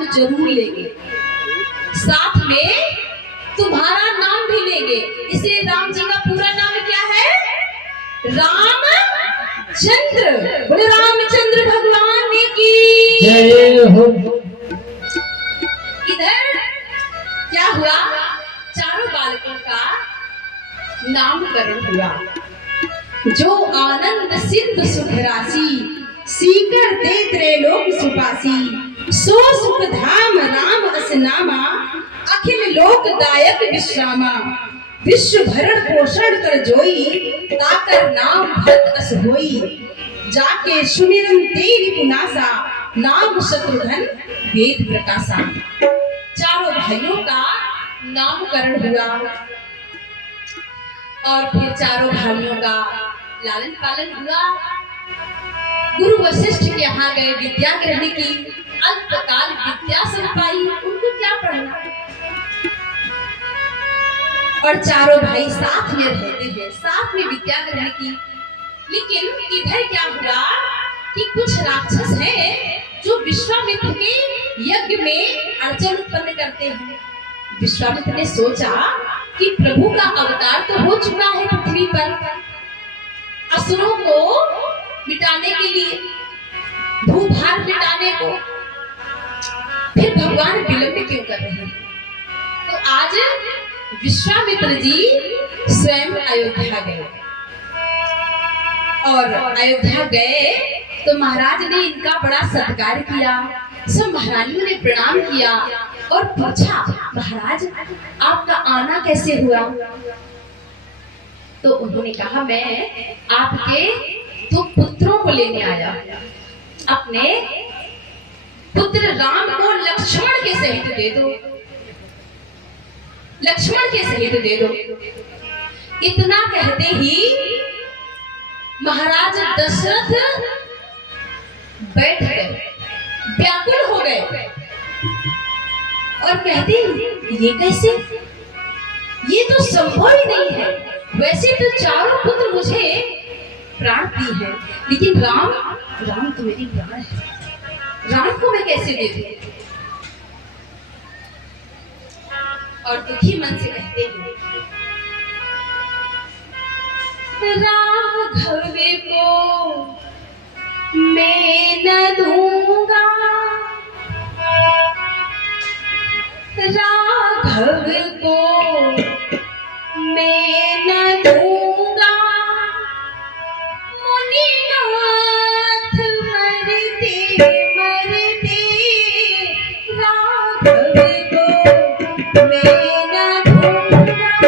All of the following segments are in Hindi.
नाम जरूर लेंगे, साथ में तुम्हारा नाम भी लेंगे। इसलिए राम जी का पूरा नाम क्या है? रामचंद्र। बोले रामचंद्र भगवान की जय हो। इधर क्या हुआ? चारों बालकों का नामकरण हुआ। जो आनंद सिद्ध सुख राशि, सीकर दे त्रैलोक सुपासी, सो सुख धाम राम अस नामा, अखिल लोक दायक विश्रामा। विश्व भरण पोषण कर जोई, ताकर नाम भरत अस होई। जाके सुमिरन तेरी पुनासा, नाम शत्रुघ्न वेद प्रकाशा। चारों भाइयों का नामकरण हुआ और फिर चारों भाइयों का लालन पालन हुआ। गुरु वशिष्ठ के यहाँ गए विद्या ग्रहण की, अल्पकाल विद्या संपाई। उनको क्या पढ़ना, और चारों भाई साथ में रहते हैं, साथ में विद्या ग्रहण की। लेकिन इधर क्या हुआ कि कुछ राक्षस हैं जो विश्वामित्र के यज्ञ में अड़चन उत्पन्न करते हैं। विश्वामित्र ने सोचा कि प्रभु का अवतार तो हो चुका है पृथ्वी पर, असुरों को मिटाने के लिए, भूभार मिटाने को, फिर भगवान विलंब क्यों कर रहे हैं? तो आज विश्वामित्र जी स्वयं अयोध्या गए, और अयोध्या गए तो महाराज ने इनका बड़ा सत्कार किया। सब महारानियों ने प्रणाम किया और पूछा, महाराज आपका आना कैसे हुआ? तो उन्होंने कहा, मैं आपके 2 पुत्रों को लेने आया। अपने पुत्र राम को लक्ष्मण के सहित दे दो, लक्ष्मण के सहित दे दो। इतना कहते ही महाराज दशरथ बैठ गए, व्याकुल हो गए और कहते, ये कैसे? ये तो संभव ही नहीं है। वैसे तो चारों पुत्र मुझे प्राण दी है, लेकिन राम तो मेरी प्राण है, राम को मैं कैसे दे दूं? और दुखी मन से कहते हैं, राघव को मैं न दूंगा, राघव को मैं न दूंगा। मुनिनाथ मरते मरते, राघव को मैं न दूंगा।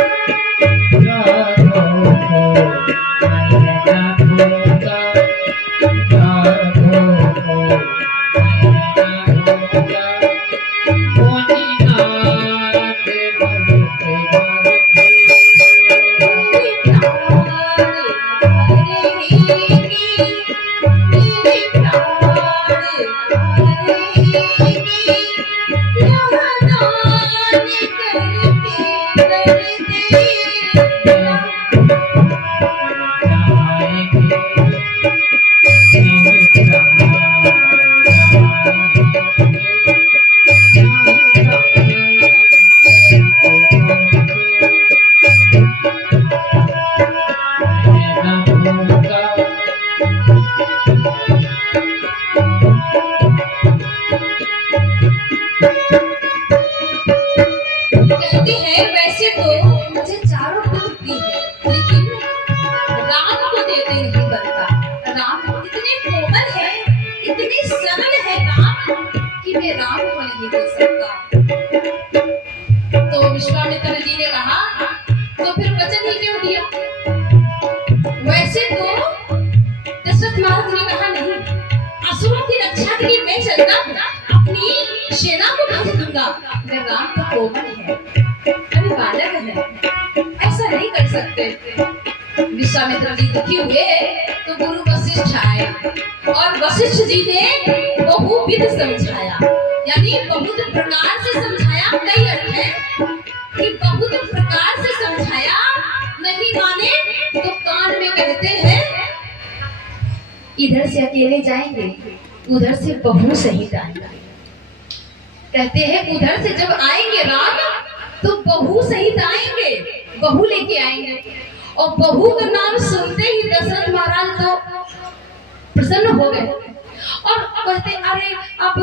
कहते हैं, वैसे तो मुझे चारों पुत्र दी है, लेकिन राम को देते नहीं बनता। राम इतने कोमल है, इतने सरल है राम, कि मैं राम को नहीं दे सकता। तो विश्वामित्र जी ने कहा, तो फिर वचन ही क्यों दिया? वैसे तो दशरथ महाराज ने कहा, नहीं, असुरों की रक्षा के लिए मैं चलता अपनी सेना को भेज दूंगा। मैं राम तो कोमल है, अभी बालक है, ऐसा नहीं कर सकते। विश्वामित्र जी दुखी हुए तो गुरु वशिष्ठ आए, और वशिष्ठ जी ने बहुविध समझाया, यानी बहुत प्रकार से समझाया। कई अर्थ है कि बहुत प्रकार से समझाया, नहीं माने तो कान में कहते हैं, इधर से अकेले जाएंगे, उधर से बहू सहित आएंगे। कहते हैं उधर से जब आएंगे राम तो बहू सहित आएंगे, बहू लेके आएंगे। और बहू का नाम सुनते ही दशरथ महाराज तो प्रसन्न हो गए और कहते अरे अब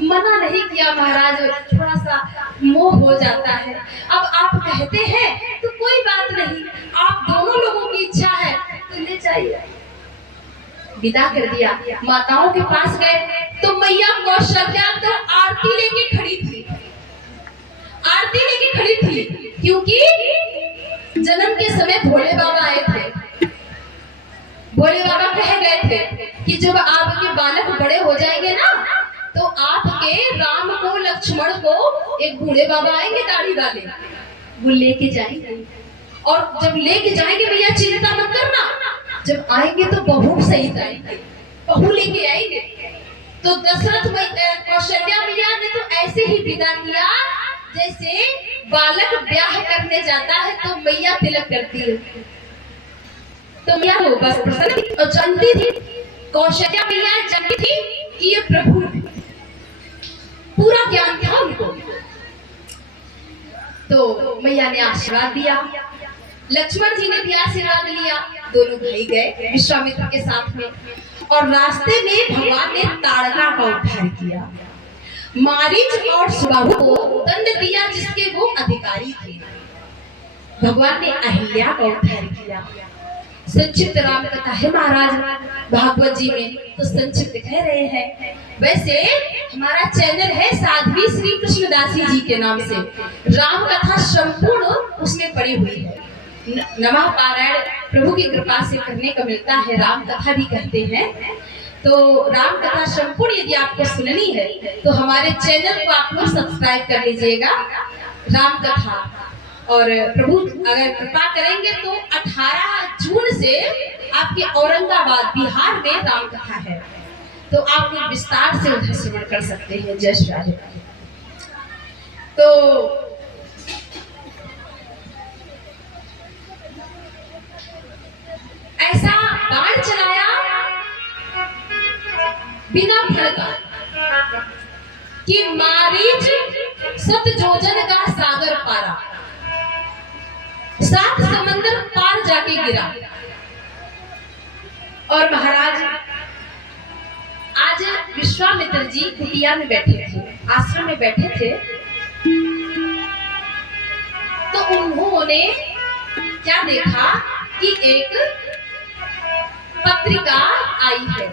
मना नहीं किया महाराज, थोड़ा सा मोह हो जाता है, अब आप कहते हैं तो कोई बात नहीं, आप दोनों लोगों की इच्छा है तो ले जाइए। विदा कर दिया। माताओं के पास गए तो मैया कौशल्या तो आरती लेके खड़ी थी, आरती लेके खड़ी थी, क्योंकि जन्म के समय भोले बाबा आए थे। भोले बाबा कह गए थे कि जब आपके बालक बड़े हो जाएंगे ना तो आपके राम को लक्ष्मण को एक बूढ़े बाबा आएंगे दाढ़ी वाले, वो लेके जाएंगे, और जब लेके जाएंगे भैया चिंता मत करना, जब आएंगे तो बहू सहित आएंगे, बहू लेके आएंगे। तो दशरथ कौशल्या मैया ने तो ऐसे ही विदा किया जैसे बालक ब्याह करने जाता है तो मैया तिलक करती है। तो मैया वो बस प्रसन्न और जानती थी, कौशल्या मैया जानती थी कि ये प्रभु, पूरा ज्ञान था उनको। तो मैया ने आशीर्वाद दिया, लक्ष्मण जी ने भी आशीर्वाद लिया, दोनों भाई गए विश्वामित्र के साथ में, और रास्ते में भगवान ने ताड़का का उद्धार किया, मारीच और सुबाहु को दंड दिया जिसके वो अधिकारी थे। भगवान ने अहिल्या का उद्धार किया। संक्षिप्त राम कथा है महाराज भागवत जी में, तो संक्षिप्त कह रहे हैं। वैसे हमारा चैनल है साध्वी श्री कृष्णदासी जी के नाम से, राम कथा संपूर्ण उसमें पड़ी हुई है। नमः पारायण प्रभु की कृपा से करने को मिलता है, राम कथा भी कहते हैं। तो राम कथा संपूर्ण यदि आपको सुननी है तो हमारे चैनल को आप लोग सब्सक्राइब कर लीजिएगा, राम कथा। और प्रभु अगर कृपा करेंगे तो 18 जून से आपके औरंगाबाद बिहार में राम कथा है, तो आप लोग विस्तार से उधर श्रवण कर सकते हैं। जय श्री राधे। तो ऐसा बाण चलाया बिना फल का कि मारीच 7 योजन का सागर पारा, 7 समंदर पार जाके गिरा। और महाराज आज विश्वामित्र जी कुटिया में बैठे थे, आश्रम में बैठे थे, तो उन्होंने क्या देखा कि एक पत्रिका आई है।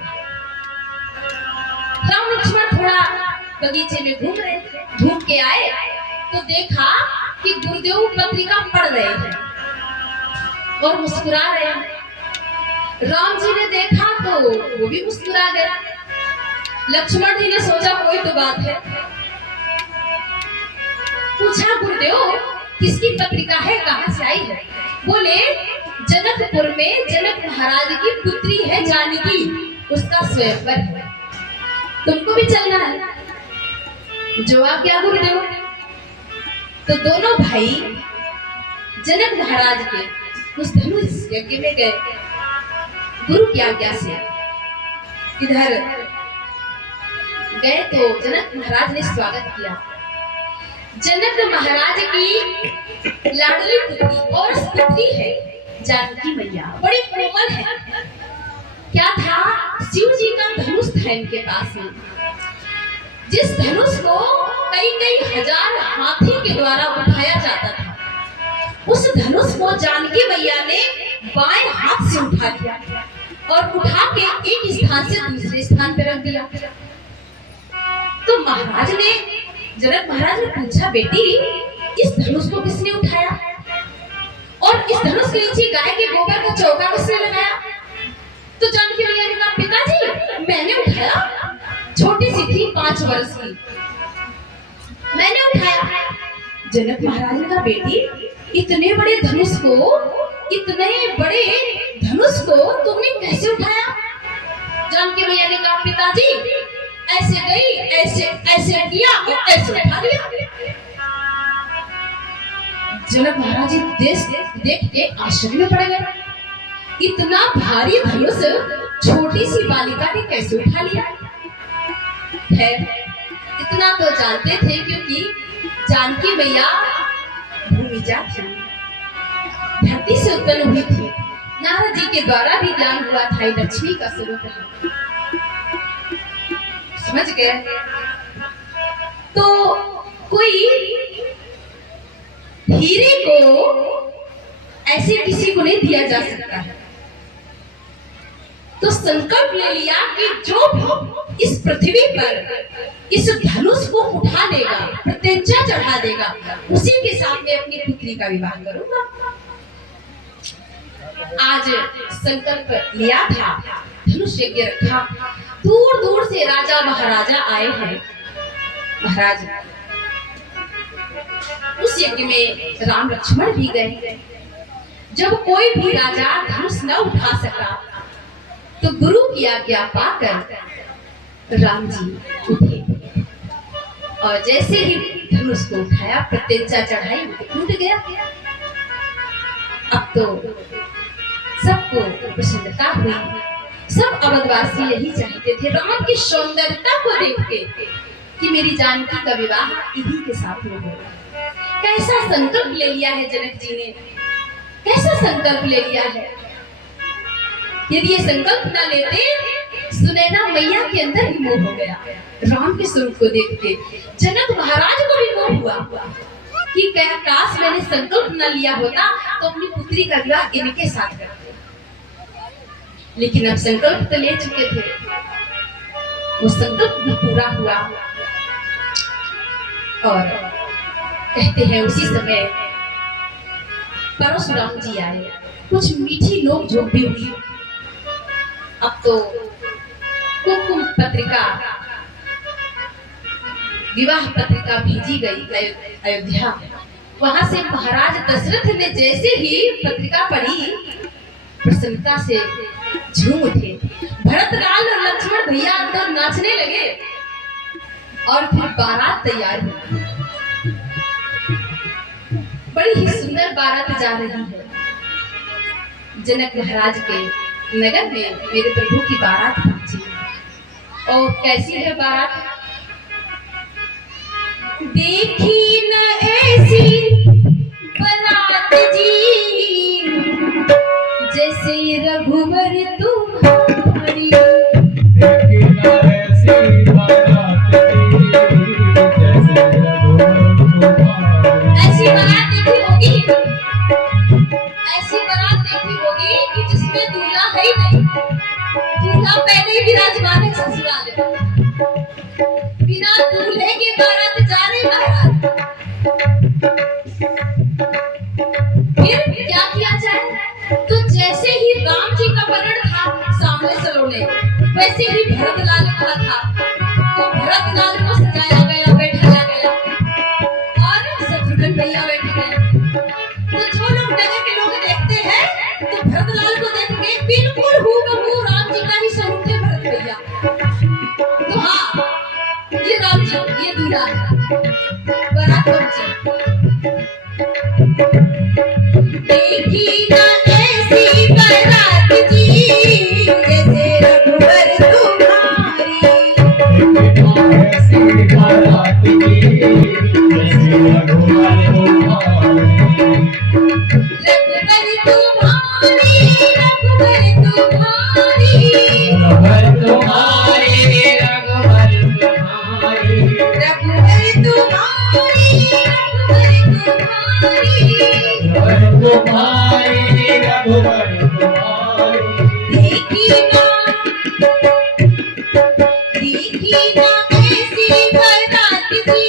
राम लक्ष्मण थोड़ा बगीचे में घूम रहे थे, घूम के आए तो देखा कि गुरुदेव पत्रिका पढ़ रहे हैं और मुस्कुरा रहे हैं। राम जी ने देखा तो वो भी मुस्कुरा गए। लक्ष्मण जी ने सोचा कोई तो बात है, पूछा गुरुदेव किसकी पत्रिका है, कहां से आई है? बोले जनकपुर में जनक महाराज की पुत्री है जानकी, उसका स्वयंवर है, तुमको भी चलना है। जवाब क्या गुरुदेव? तो दोनों भाई जनक महाराज के उस धनुष यज्ञ में गए गुरु की आज्ञा से। इधर गए तो जनक महाराज ने स्वागत किया। जनक महाराज की लाडली पुत्री और पुत्री है जानकी मैया, बड़ी कोमल है। क्या था, शिव जी का धनुष था इनके पास में, जिस धनुष को कई हजार हाथी के द्वारा उठाया जाता था, उस धनुष को जानकी मैया ने बाएं हाथ से उठा लिया और उठा के एक स्थान से दूसरे स्थान पर रख दिया। तो महाराज ने, जनक महाराज ने पूछा, बेटी इस धनुष को किसने उठाया और इस धनुष के नीचे गाय के गोबर का चौका किसने लगाया? तो जानकी मैया ने कहा, पिताजी मैंने उठाया, छोटी सी थी 5 वर्ष की, मैंने उठाया। जनक महाराज ने कहा, बेटी इतने बड़े धनुष को तुमने कैसे उठाया? जानकी मैया ने कहा, पिताजी ऐसे गई, ऐसे किया और ऐसे उठा लिया। जनक महाराज देख के आश्चर्य में पड़ गए, इतना भारी धनुष छोटी सी बालिका ने कैसे उठा लिया? है इतना तो जानते थे क्योंकि जानकी मैया भूमिजा थी, धरती से उत्पन्न हुई थी। नारद जी के द्वारा भी ज्ञान हुआ था लक्ष्मी का स्वरूप है। समझ गए? तो कोई हीरे को ऐसे किसी को नहीं दिया जा सकता है। तो संकल्प ले लिया कि जो भी इस पृथ्वी पर इस धनुष को उठा लेगा, प्रत्यंचा चढ़ा देगा, उसी के साथ में अपनी पुत्री का विवाह करूंगा। आज संकल्प लिया था, धनुष यज्ञ रखा, दूर दूर से राजा महाराजा आए हैं। महाराज उस यज्ञ में राम लक्ष्मण भी गए। जब कोई भी राजा धनुष न उठा सका तो गुरु की आज्ञा पाकर राम जी उठे और जैसे ही धनुष को उठाया, प्रत्यंचा चढ़ाई, टूट गया। अब तो सबको प्रसन्नता हुई। सब अवधवासी यही चाहते थे, राम की सौंदर्यता को देख के, कि मेरी जानकी का विवाह इन्हीं के साथ में होगा। कैसा संकल्प ले लिया है जनक जी ने, कैसा संकल्प ले लिया है। यदि ये संकल्प ना लेते, सुनैना मैया के अंदर ही मोह हो गया राम के स्वरूप को देख के। जनक महाराज को भी मोह हुआ कि क्या काश मैंने संकल्प न लिया होता तो अपनी पुत्री का विवाह इनके साथ करते। लेकिन अब संकल्प तो ले चुके थे, वो संकल्प भी पूरा हुआ। और कहते हैं उसी समय परशुराम जी आए, कुछ मीठी नोक झोंक भी हुई। अब तो कुमकुम पत्रिका, विवाह पत्रिका भेजी गई अयोध्या। वहां से महाराज दशरथ ने जैसे ही पत्रिका पढ़ी, प्रसन्नता से झूम उठे। भरतलाल और लक्ष्मण भैया तो नाचने लगे और फिर बारात तैयार हुई। बड़ी ही सुंदर बारात जा रही है। जनक महाराज के नगर में मेरे प्रभु की बारात पहुंची। और कैसी है बारात? देखी न ऐसी बारात जी, जैसे रघुवर तुम्हारी। देखी न ऐसी बारात जी, जैसे रघुवर तुम्हारी। ऐसी बारात देखी होगी, ऐसी बारात देखी होगी कि जिसमें दूल्हा है ही नहीं, दूल्हा पहले ही विराजमान है ससुराल में। बिना दूल्हे के बारात जा रही बारात। फिर क्या किया जाए? तो जैसे ही राम जी का वरण था सामने सलोने, वैसे ही भरतलाल का था। तो भरतलाल को सजाया गया, बैठाया गया और शत्रुघ्न भैया बैठ गए। तो जो लोग नगर के लोग देखते हैं तो भरतलाल को देख के बिल्कुल हूबहू राम जी का ही स्वरूप है भरत भैया। तो हाँ, ये राम जी, ये दूल्हा है। बारात पहुंचे। देखी ना ऐसी बारात जी, जैसे रघुवर तुम्हारी। ऐसी बारात जी, जैसे रघुवर तुम्हारी। रघुवर तुम्हारी, रघुवर तुम्हारी, रघुवर तुम्हारी, रघुवर तुम्हारी, रघुवर तुम्हारी, रघुवर तुम्हारी, रघुवर तुम्हारी। देखी ना ऐसी बारात जी,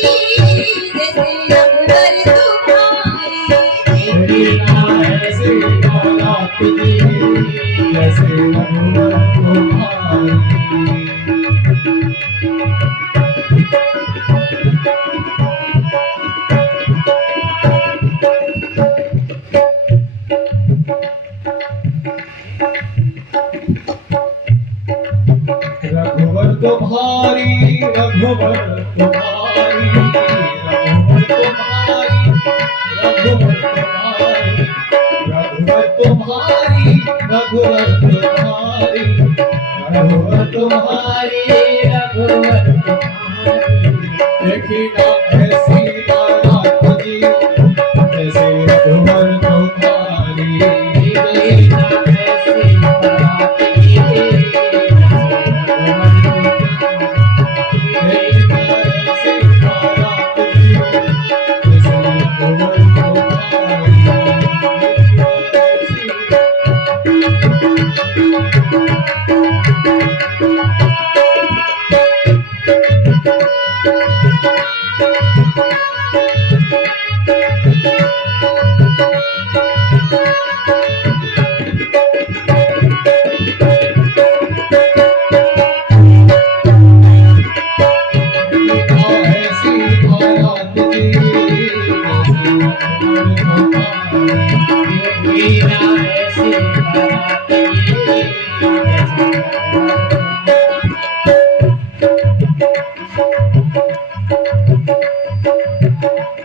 जैसे रघुवर तुम्हारी। देखी ना ऐसी बारात जी, जैसे रघुवर तुम्हारी। रघुवर तुम्हारी, रघुवर तुम्हारी, रघुवर तुम्हारी, रघुवर तुम्हारी, रघुवर तुम्हारी, रघुवर तुम्हारी, रघुवर तुम्हारी, रघुवर तुम्हारी। देखी ना ऐसी बारात जी जैसे रघुवर तुम्हारी। देखी ना ऐसी बारात जी देखी ना ऐसी बारात जी जैसे रघुवर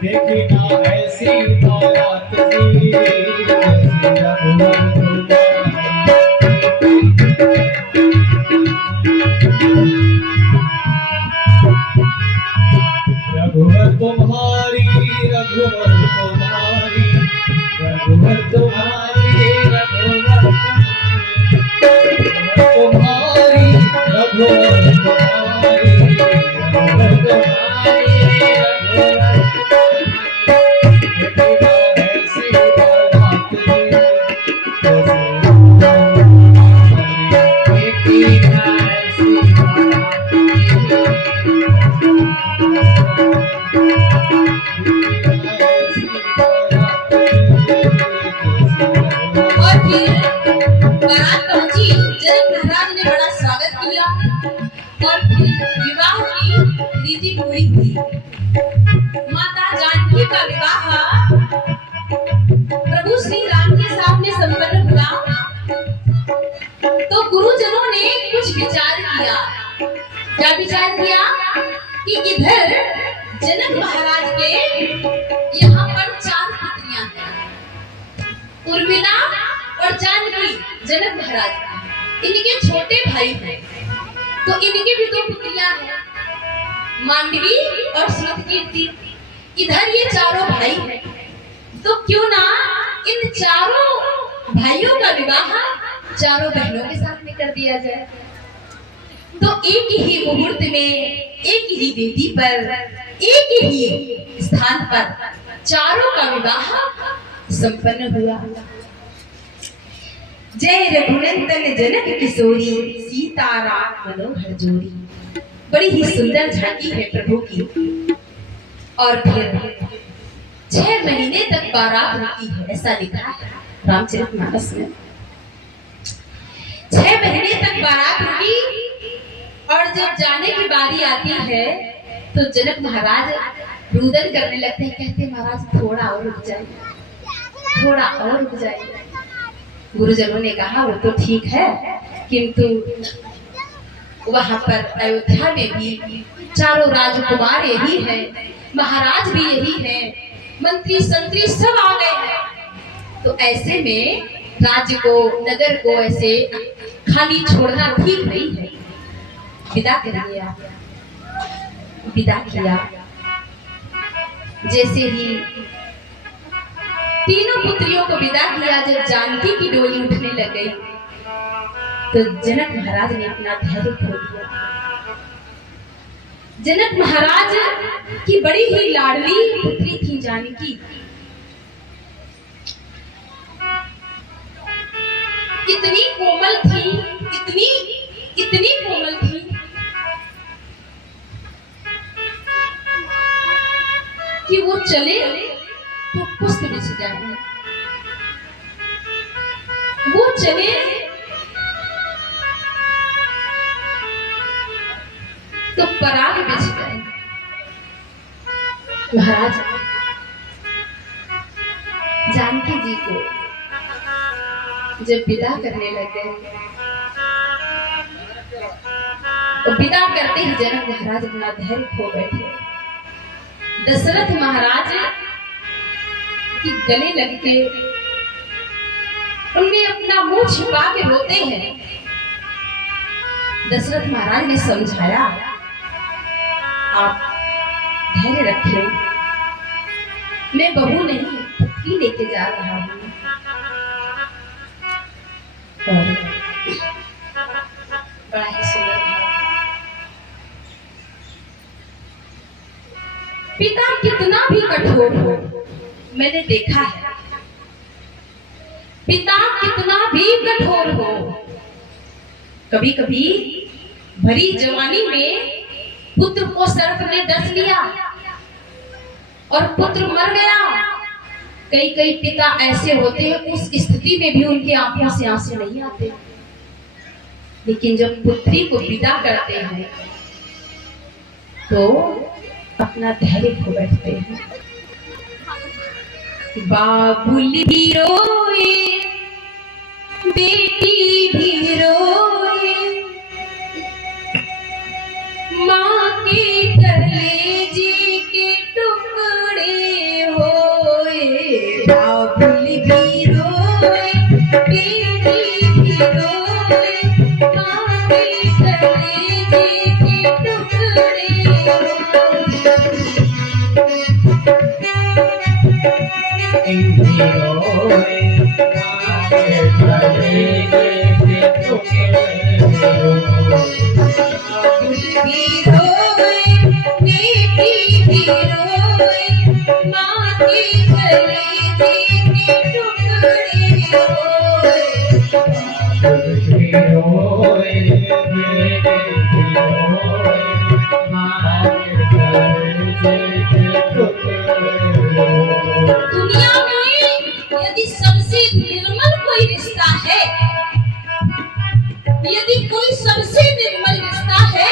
देखी ना ऐसी बारात जी जैसे रघुवर तुम्हारी। रघुवर तुम्हारी रघुवर तुम्हारी रघुवर तुम्हारी रघुवर तुम्हारी रघुवर तुम्हारी और फिर बारात पहुंची, जनक महाराज ने बड़ा स्वागत किया और फिर विवाह की रीति पूरी हुई। माता जानकी का विवाह प्रभु श्री राम के साथ में संपन्न हुआ। तो गुरुजनों ने कुछ विचार किया। क्या विचार किया कि इधर जनक महाराज के यहाँ पर 4 पुत्रियां हैं, उर्मिला और जानकी। जनक महाराज इनके छोटे भाई हैं, तो इनकी भी 2 पुत्रियां हैं, मांडवी और श्रुतकीर्ति। इधर ये चारों भाई हैं, तो क्यों ना इन चारों भाइयों का विवाह चारों बहनों के साथ में कर दिया जाए। तो एक ही मुहूर्त में, एक ही वेदी पर, एक ही स्थान पर चारों का विवाह संपन्न हुआ। जय रघुनंदन जनक किशोरी, सीताराम मनोहर जोड़ी। बड़ी ही सुंदर झांकी है प्रभु की। और फिर 6 महीने तक बारात होती है, ऐसा लिखा है रामचरितमानस में। 6 महीने तक बारात होगी और जब जाने की बारी आती है तो जनक महाराज रुदन करने लगते हैं, कहते हैं महाराज थोड़ा और रुक जाइए, थोड़ा और रुक जाइए। गुरुजनों ने कहा वो तो ठीक है, किंतु वहां पर अयोध्या में भी चारों राजकुमार यही हैं, महाराज भी यही हैं, मंत्री संतरी सब आ गए हैं। तो ऐसे में राज्य को, नगर को ऐसे खाली छोड़ना ठीक नहीं है। विदा कर दिया, विदा किया। जैसे ही तीनों पुत्रियों को विदा किया, जब जानकी की डोली उठने लग गई तो जनक महाराज ने अपना धैर्य खो दिया। जनक महाराज की बड़ी ही लाडली पुत्री थी जानकी। इतनी कोमल थी, इतनी कोमल थी कि वो चले तो पुष्प बिछ जाए, वो चले तो पराग बिछ गए। महाराज जानकी जी को जब विदा करने लगे, तो विदा करते ही जनक महाराज अपना धैर्य खो बैठे। दशरथ महाराज की गले लग के उनने अपना मुंह छिपा के रोते हैं। दशरथ महाराज ने समझाया, आप धैर्य रखिए, मैं बहू नहीं पुत्री लेके जा रहा हूँ। और बड़ा ही सुंदर था। पिता कितना भी कठोर हो, मैंने देखा है, पिता कितना भी कठोर हो, कभी कभी भरी जवानी में पुत्र को सर्प ने डस लिया और पुत्र मर गया। कई कई पिता ऐसे होते हैं, उस स्थिति में भी उनकी आंखों से आंसू नहीं आते, लेकिन जब पुत्री को विदा करते हैं तो अपना धैर्य खो बैठते हैं। बाबुल भी रोए, बेटी भी रोए, माँ के कलेजे के टुकड़े होए। बाबुल भी रोए, बेटी भी रोए, माँ के कलेजे के टुकड़े दुनिया में यदि सबसे निर्मल कोई रिश्ता है, यदि कोई सबसे निर्मल रिश्ता है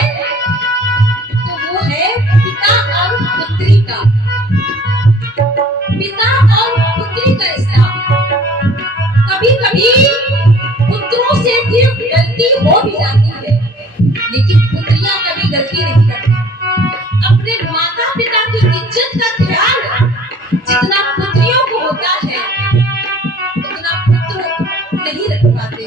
तो वो है पिता और पुत्री का, पिता और पुत्री का रिश्ता। कभी कभी पुत्रों से भी गलती हो भी जाती है, लेकिन पुत्रियां कभी गलती नहीं करती। अपने माता पिता की इज्जत का ख्याल जितना पुत्रियों को होता है उतना पुत्र नहीं रख पाते।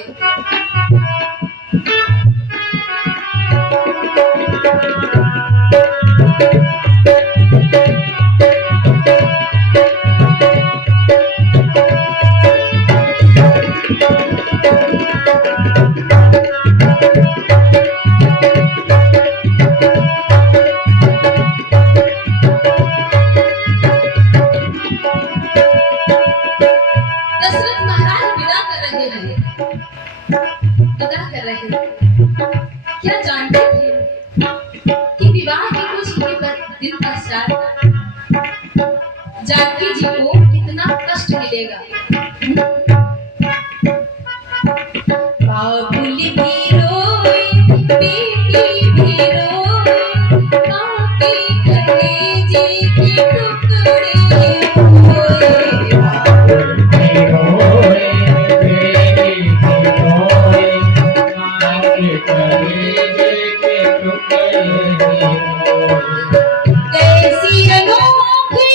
दशरथ महाराज विदा कर रहे हैं, विदा कर रहे हैं। क्या जानते थे कि विवाह के कुछ ही दिन पश्चात जानकी जी को कितना कष्ट मिलेगा। बाबुल भी रोए, बेटी भी रोए, माँ के कलेजे के टुकड़े होए। कैसी अनोखी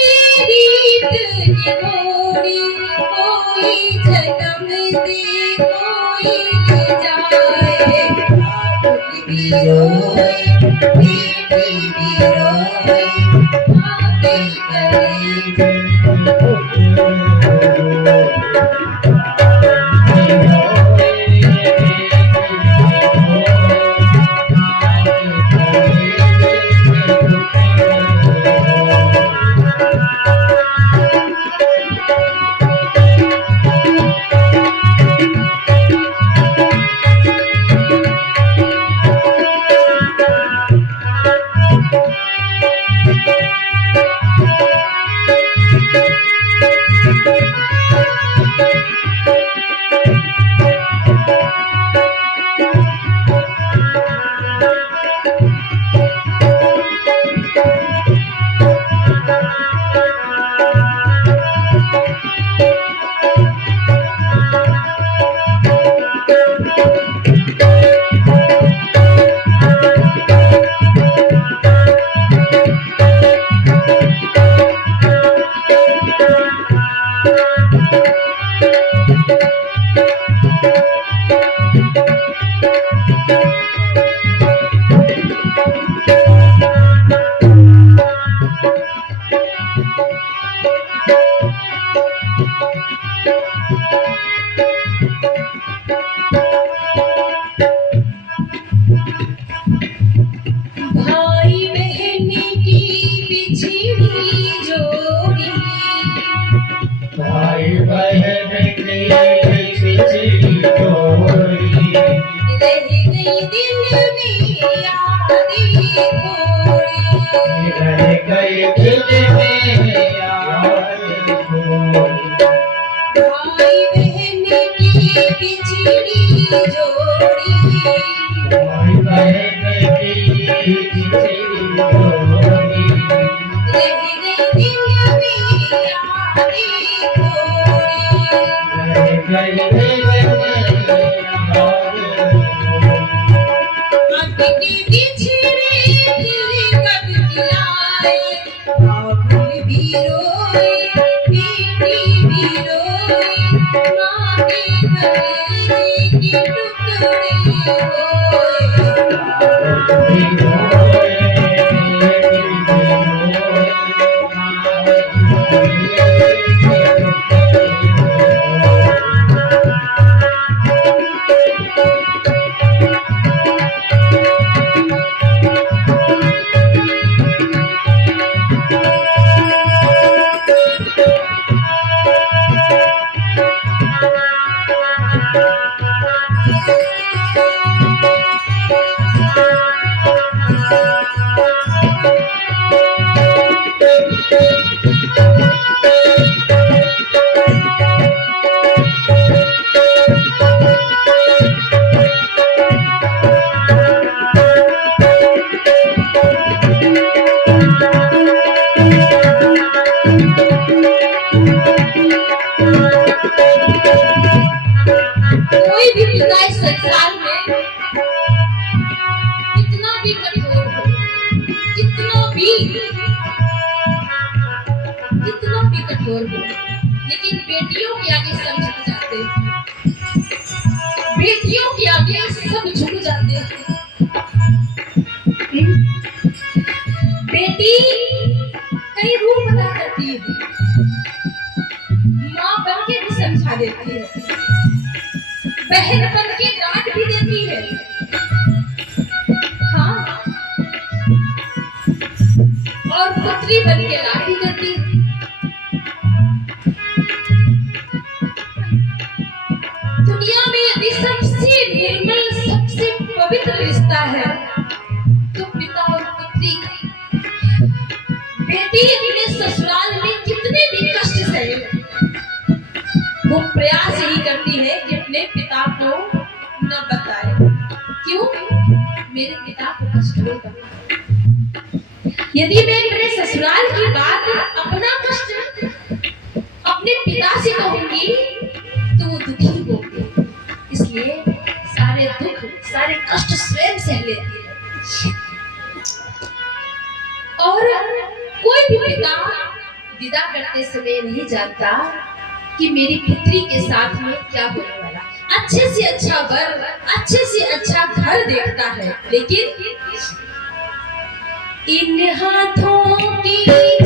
रीत निगोरी, कोई जन्म दे कोई ले जाए। बाबुल भी रोए, बेटी भी रोए, माँ के कलेजे भाई बहन की बिछड़ी जोड़ी रह गई दिल में यादें थोड़ी अब के बिछड़े फिर कब मिलाए बाबुल भी रोए बेटी भी रोए माँ के कलेजे के टुकड़े होए कोई भी पिता इस संसार में कितना भी कठोर हो कितना भी कठोर हो लेकिन बेटियों के आगे सब झुक जाते हैं बेटियों के आगे सब झुक जाते हैं बेटी कई रूप अदा करती है माँ बन के भी समझा देती है बहन बन के डांट भी देती है हाँ और पुत्री बन के लाड भी करती है दुनिया में यदि सबसे निर्मल सबसे पवित्र रिश्ता है तो पिता और पुत्री का बेटी अपने ससुराल में कितने भी कष्ट सहे वो प्रयास यही करती है कि अपने पिता को न बताए क्यों मेरे पिता को कष्ट होगा यदि मैं अपने ससुराल की बात अपना कष्ट अपने पिता से कहूंगी तो वो दुखी होंगे इसलिए सारे दुख सारे कष्ट स्वयं सह लेती है और कोई भी पिता विदा करते समय नहीं जानता कि मेरी पुत्री के साथ में क्या होने वाला अच्छे से अच्छा वर अच्छे से अच्छा घर देखता है लेकिन इन हाथों की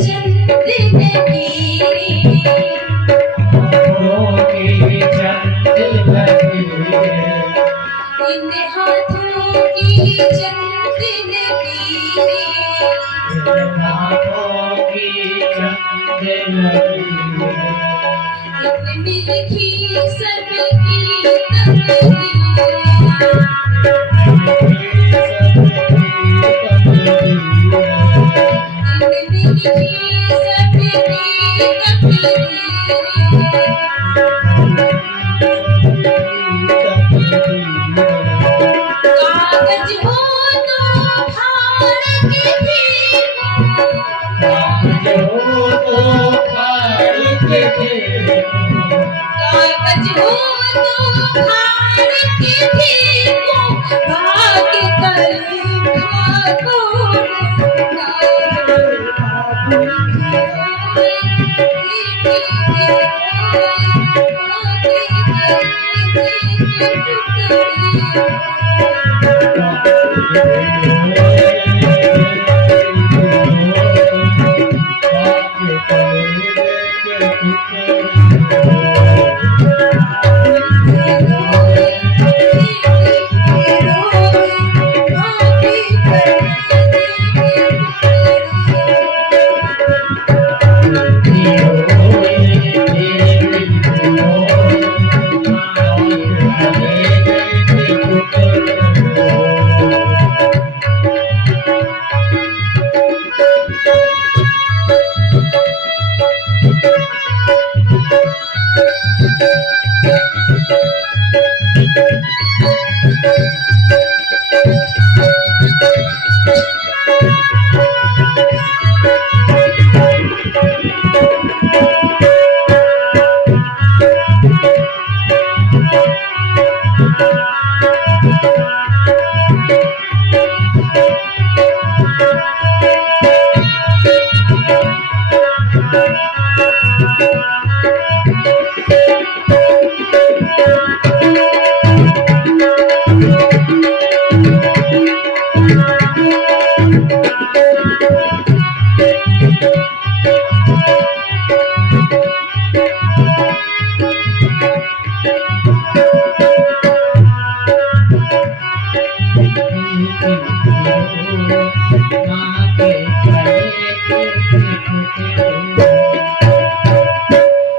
चंदन इन हाथों की चंदन लिखी सबकी कागज हो तो फाड़ के कागज हो तो फाड़ के फेंको भाग कली भागो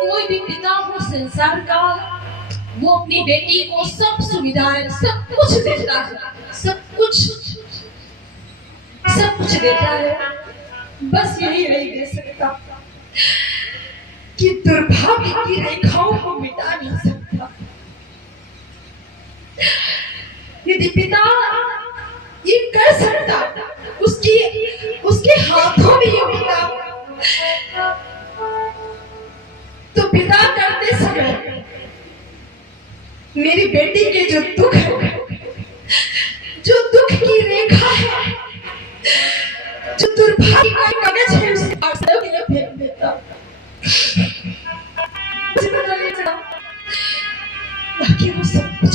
कोई भी पिता हो संसार का, वो अपनी बेटी को सब सुविधाएं, सब कुछ देता है, सब कुछ देता है। बस यही नहीं दे सकता कि दुर्भाग्य की रेखाओं को मिटा नहीं सकता। यदि पिता ये कर सकता, उसके हाथों में ये होता, तो पिता करते समय मेरी बेटी के जो दुख है, जो दुख की रेखा है, जो दुर्भाग्य का कागज है, उसे आसमान में फेंक देता। मुझे पता नहीं चला, बाकी वो सब कुछ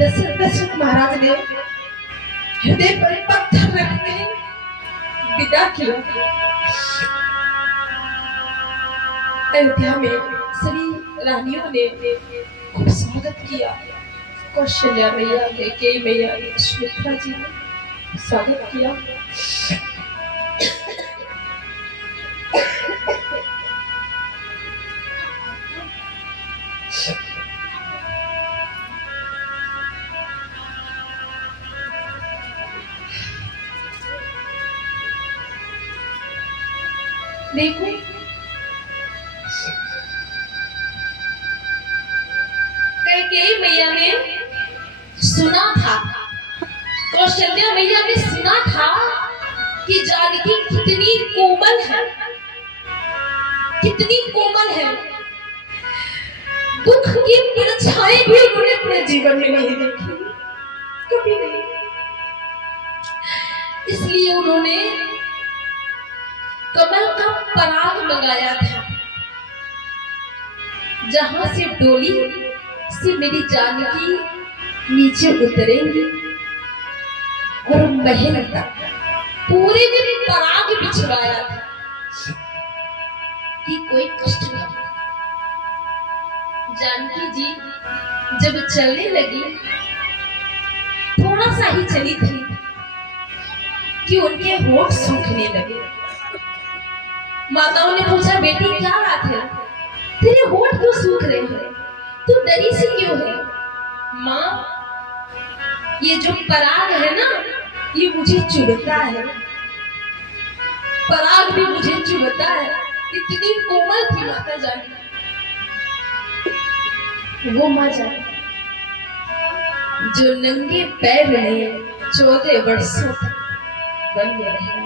दशरथ महाराज ने हृदय पर पत्थर रख के विदा किया। अयोध्या में सभी रानियों ने खूब स्वागत किया। कौशल्या मैया ने, के मैया ने, सुमित्रा जी ने स्वागत किया। देखो, कैकेयी मैया ने सुना था, कौशल्या मैया ने सुना था कि जानकी कितनी कोमल है, कितनी कोमल है। दुख की परछाई भी उन्होंने अपने जीवन में नहीं देखी, कभी नहीं। इसलिए उन्होंने कमल का पराग मंगाया था, जहां से डोली से मेरी जानकी नीचे उतरेंगी और महल तक पूरे दिन पराग बिछवाया था कि कोई कष्ट न हो। जानकी जी जब चलने लगी, थोड़ा सा ही चली थी कि उनके होठ सूखने लगे। माताओं ने पूछा, बेटी क्या बात है, तेरे होठ क्यों सूख रहे हैं, तू डरी सी क्यों है? माँ, ये जो पराग है ना, ये मुझे चुभता है, पराग भी मुझे चुभता है। इतनी कोमल थी माता जानी, वो माँ जानी जो नंगे पैर रहे 14 वर्षों तक वन में रहे।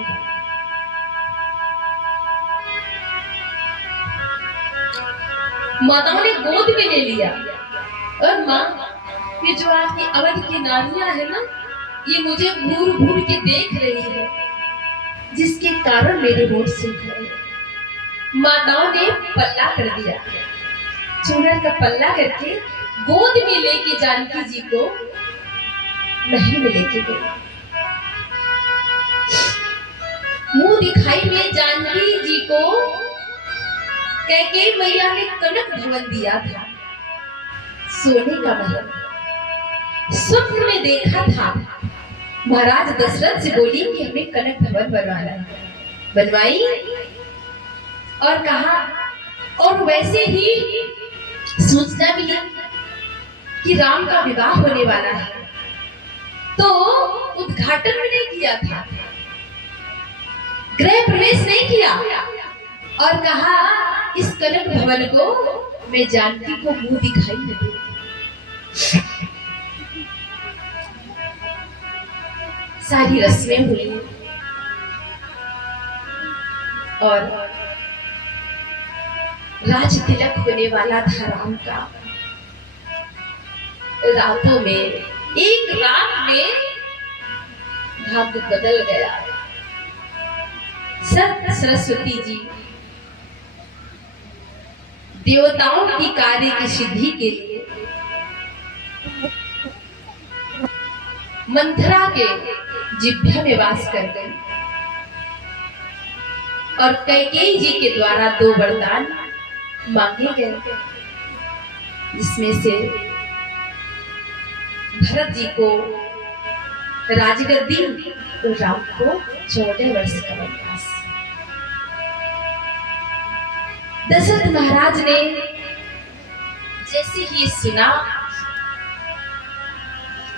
माताओं ने गोद में ले लिया और माँ, ये जो आपकी अवध की नारियां है ना, ये मुझे घूर घूर के देख रही है, जिसके कारण मेरे होठ सूख रहे हैं। माताओं ने पल्ला कर दिया, चूनर का पल्ला करके गोद में लेके जानकी जी को महल में लेके गए। मुंह दिखाई में जानकी जी को कैकेयी मैया ने कनक भवन दिया था, सोने का महल। स्वप्न में देखा था, महाराज दशरथ से बोली कि हमें कनक भवन बनवाना है। बनवाई और कहा, और वैसे ही सूचना मिली कि राम का विवाह होने वाला है, तो उद्घाटन भी नहीं किया था, गृह प्रवेश नहीं किया, और कहा इस कनक भवन को मैं जानकी को मुंह दिखाई न दूं। सारी रस्में हुई और राज तिलक होने वाला था राम का। रातों में, एक रात में भाग्य बदल गया। संत सरस्वती जी देवताओं की कार्य की सिद्धि के लिए मंथरा के जिभ्या में वास कर गए और कैकेयी जी के द्वारा 2 वरदान मांगे गए, जिसमें से भरत जी को राजगद्दी और राम को 14 वर्ष का वनवास। दशरथ महाराज ने जैसे ही सुना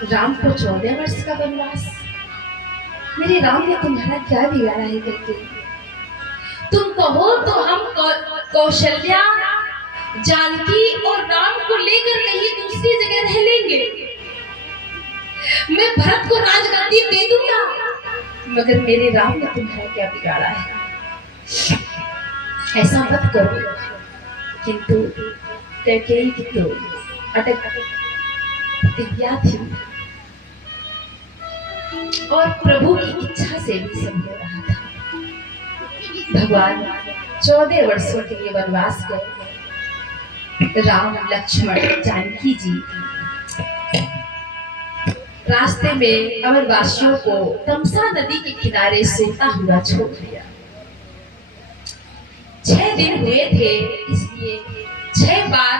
राम को 14 वर्ष का वनवास, मेरे राम ने तुम्हारा क्या बिगाड़ा है करके, तुम कहो तो हम कौशल्या, जानकी और राम को लेकर कहीं दूसरी जगह रह लेंगे। मैं भरत को राजगद्दी दे दूंगा, मगर मेरे राम ने तुम्हारा क्या बिगाड़ा है, ऐसा मत करो। किंतु कैकेयी की तो अटक प्रतिज्ञा थी और प्रभु की इच्छा से भी सब हो रहा था। भगवान 14 वर्षों के लिए वनवास गए। राम, लक्ष्मण, जानकी जी रास्ते में अवनवासियों को तमसा नदी के किनारे सोता हुआ छोड़ दिया। 6 दिन हुए थे, इसलिए 6 बार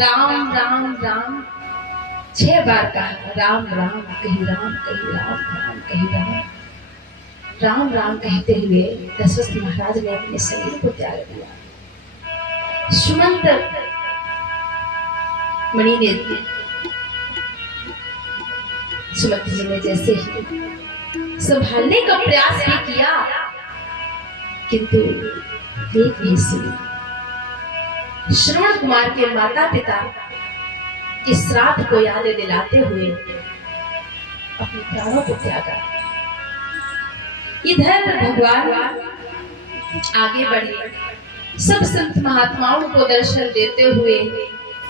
राम राम राम 6 बार कहा। राम राम कही राम, कही राम, राम कही राम। राम राम कहते हुए दशरथ महाराज ने अपने शरीर को त्याग दिया। सुमंत मणि ने सुमंत जी ने जैसे ही संभालने का प्रयास भी किया, किंतु देख नहीं सुनी। श्रवण कुमार के माता पिता के श्राद्ध को याद दिलाते हुए अपने प्राणों को त्यागा। इधर भगवान आगे बढ़े, सब संत महात्माओं को दर्शन देते हुए,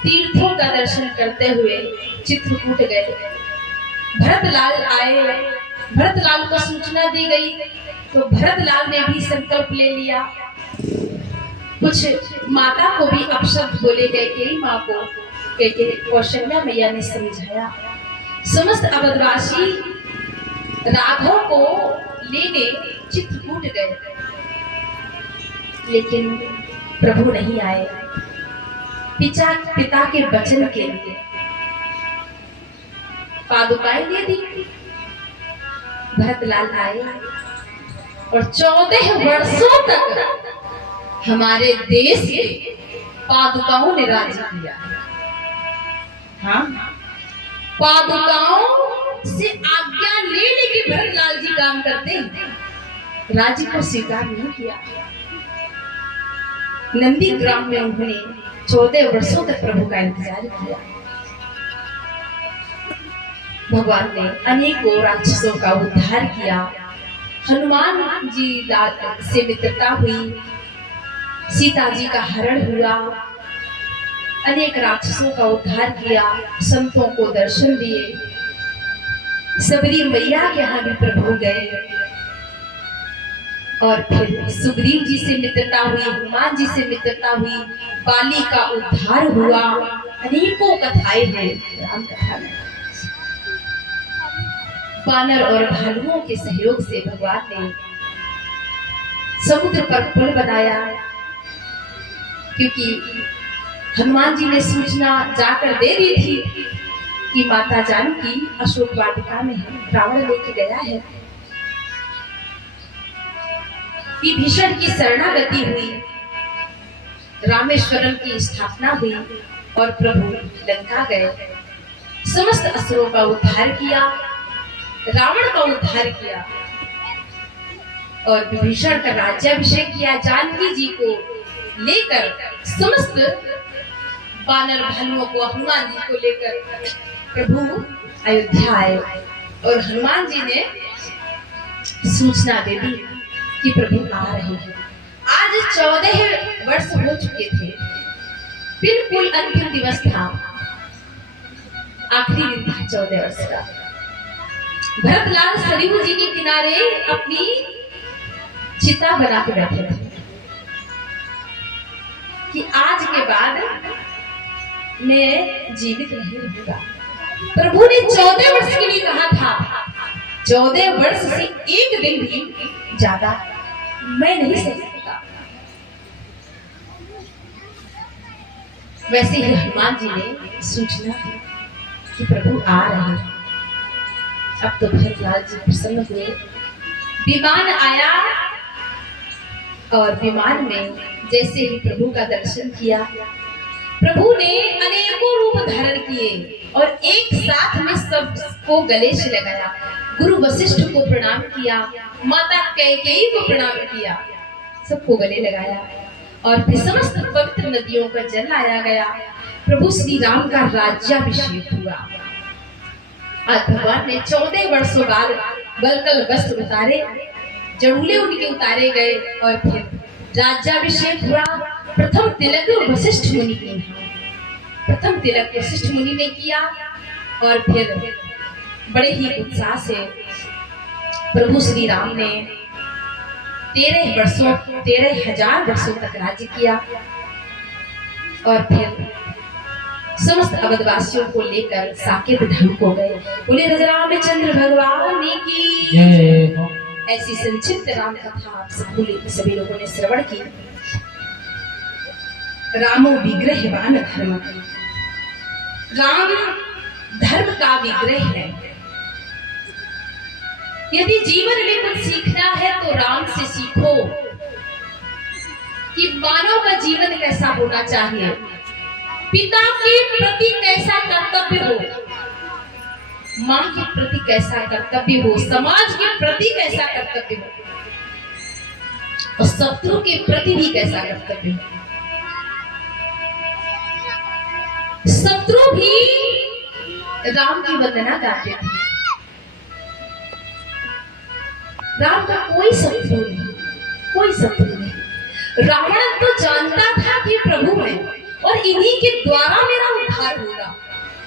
तीर्थों का दर्शन करते हुए चित्रकूट गए। भरतलाल आए, भरतलाल को सूचना दी गई तो भरतलाल ने भी संकल्प ले लिया। कुछ माता को भी अपशब्द बोले गए, कैकेयी माँ को, कैकेयी कौशल्या मैया ने समझाया। समस्त अवधवासी राघव को लेने चित्रकूट गए, लेकिन प्रभु नहीं आए। पिता के वचन के लिए पादुकाएं दे दी। भरतलाल आए और 14 वर्षों तक हमारे देश के पादुकाओं ने राज्य किया। हाँ, पादुकाओं से आज्ञा लेने के भरतलाल जी काम करते हैं, राज्य को स्वीकार नहीं किया। नंदी ग्राम में उन्होंने 14 वर्षों तक प्रभु का इंतजार किया। भगवान ने अनेकों राक्षसों का उद्धार किया। हनुमान जी से मित्रता हुई, सीता जी का हरण हुआ, अनेक राक्षसों का उद्धार किया, संतों को दर्शन दिए। सबरी मैया के यहाँ भी प्रभु गए और फिर सुग्रीव जी से मित्रता हुई, हनुमान जी से मित्रता हुई, बाली का उद्धार हुआ। अनेकों कथाएं हैं राम कथा में। वानर और भालुओं के सहयोग से भगवान ने समुद्र पर पुल बनाया, क्योंकि हनुमान जी ने सूचना जाकर दे दी थी कि माता जानकी अशोक वाटिका में है, रावण लेके गया है। विभीषण की शरणागति हुई, रामेश्वरम की स्थापना हुई और प्रभु लंका गए। समस्त असुरों का उद्धार किया, रावण का उद्धार किया और विभीषण का राज्याभिषेक किया। जानकी जी को लेकर समस्त वानर भालुओं को, हनुमान जी को लेकर प्रभु अयोध्या आए और हनुमान जी ने सूचना दे दी कि प्रभु आ रहे हैं। आज 14 वर्ष हो चुके थे, बिल्कुल अंतिम दिवस था, आखिरी दिन था 14 वर्ष का। भरतलाल सरयू जी के किनारे अपनी चिता बना के बैठे थे कि आज के बाद मैं जीवित नहीं रहूंगा। प्रभु ने 14 वर्ष के लिए कहा था, 14 वर्ष से एक दिन भी ज्यादा मैं नहीं सह सकता। वैसे ही हनुमान जी ने सूचना दी कि प्रभु आ रहे हैं। अब तो भरतलाल जी प्रसन्न हुए। विमान आया और विमान में जैसे ही प्रभु का दर्शन किया, प्रभु ने अनेकों रूप धारण किए और एक साथ में सबको गले से लगाया। गुरु वशिष्ठ को प्रणाम किया, माता कैकेयी को प्रणाम किया, सबको गले लगाया और फिर समस्त पवित्र नदियों का जल लाया गया। प्रभु श्री राम का राज्याभिषेक हुआ। आज भगवान ने 14 वर्षों बाद गलगल वस्त्र उतारे, जड़ूले उनके उतारे गए और फिर राज्याभिषेक हुआ। प्रथम तिलक वशिष्ठ मुनि ने, प्रथम तिलक वशिष्ठ मुनि ने किया और फिर बड़े ही उत्साह से प्रभु श्री राम ने 13,000 वर्षों तक राज्य किया और फिर समस्त अवधवासियों को लेकर साकेत धाम को गए। बोले रामचंद्र भगवान की। ऐसी संक्षिप्त राम कथा आप सभी लोगों ने श्रवण की। रामो विग्रहवान धर्म, राम धर्म का विग्रह है। यदि जीवन में कुछ सीखना है तो राम से सीखो कि मानव का जीवन कैसा होना चाहिए, पिता के प्रति कैसा कर्तव्य हो, मां के प्रति कैसा कर्तव्य हो, समाज के प्रति कैसा कर्तव्य हो और शत्रु के प्रति भी कैसा कर्तव्य हो। शत्रु भी राम की वंदना गाते थे। राम का कोई शत्रु नहीं, कोई शत्रु नहीं। रावण तो जानता था कि प्रभु है और इन्हीं के द्वारा मेरा उद्धार होगा,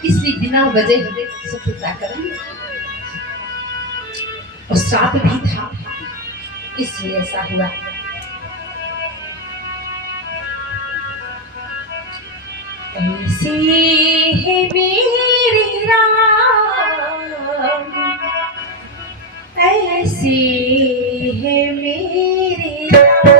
इसलिए बिना वजह शत्रुता करेंगे और श्राप भी था, इसलिए ऐसा हुआ। ऐसे है मेरे राम, ऐसे है मेरे राम।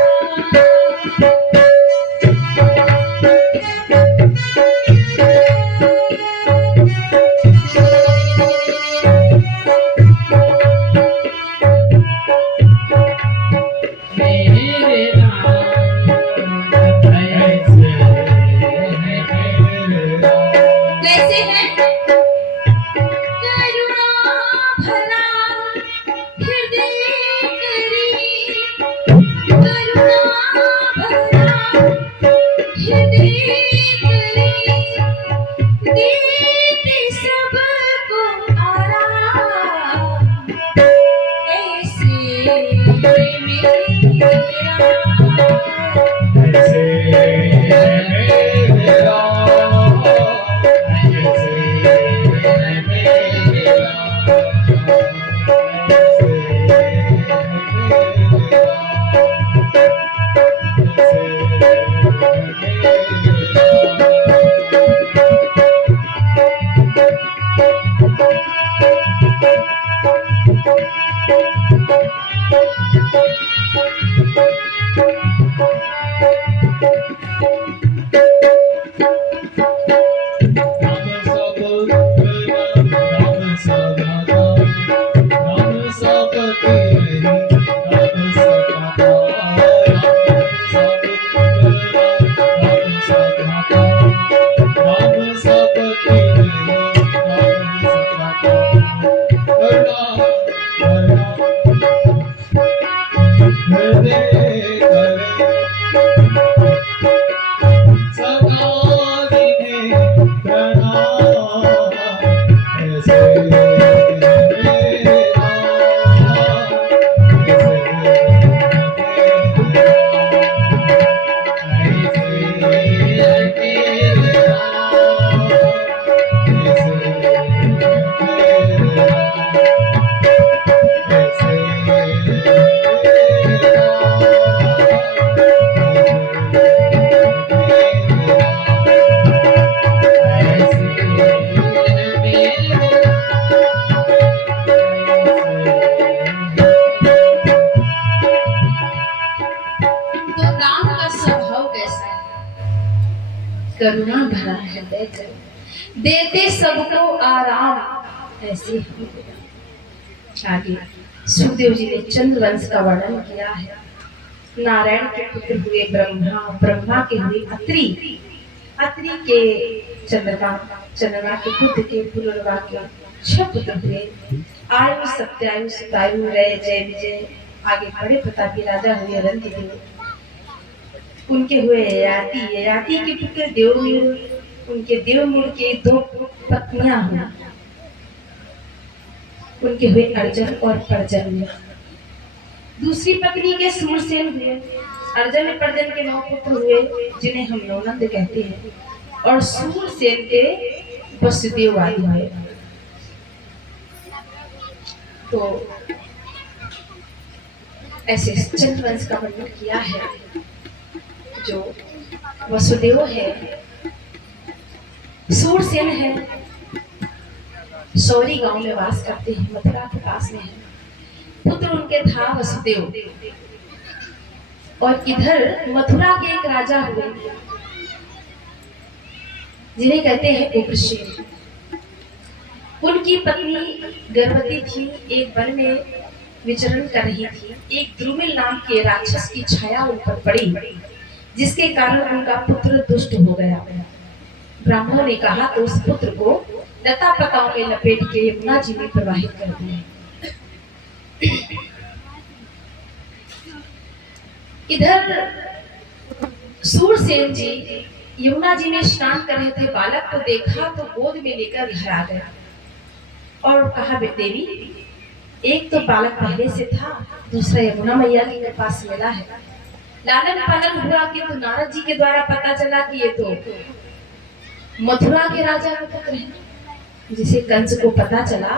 करुणा भरा हृदय कर, देते सबको आराम ऐसे हम गुलाम। आगे सुखदेव जी ने चंद्रवंश का वर्णन किया है। नारायण के पुत्र हुए ब्रह्मा, ब्रह्मा के हुए अत्रि, अत्रि के चंद्रमा, चंद्रमा के पुत्र के पुनर्वा के 6 पुत्र हुए। आयु सत्यायु सतायु रय जय विजय, आगे बड़े प्रतापी राजा हुए रंतिदेव। उनके हुए ययाति, ययाति के पुत्र देवमूल, उनके देवमूल के 2 पत्नियां हुई। उनके हुए अर्जुन और पर्जन्य। दूसरी पत्नी के सूरसेन हुए। अर्जुन पर्जन के 9 पुत्र हुए जिन्हें हम नौनंद कहते हैं, और सूरसेन के वसुदेव आदि हुए। तो ऐसे चंद्रवंश का वर्णन किया है। जो वसुदेव है, सूरसेन है, सौरी गांव में वास करते हैं, मथुरा के पास में है। पुत्र उनके था वसुदेव। और इधर मथुरा के एक राजा हुए जिन्हें कहते हैं उग्रसेन। उनकी पत्नी गर्भवती थी, एक वन में विचरण कर रही थी। एक द्रुमिल नाम के राक्षस की छाया उन पर पड़ी, जिसके कारण उनका पुत्र दुष्ट हो गया। ब्राह्मणों ने कहा तो उस पुत्र को लता पताओं में लपेट के यमुना जी में प्रवाहित कर दिया। इधर सूरसेन जी यमुना जी में स्नान कर रहे थे। बालक को देखा तो गोद में लेकर घर आ गया और कहा, देवी, एक तो बालक पहले से था, दूसरा यमुना मैया के पास मिला है। लालन पालन हुआ कि तो नारद जी के द्वारा पता चला कि ये तो मथुरा के राजा का पुत्र है। जिसे कंस को पता चला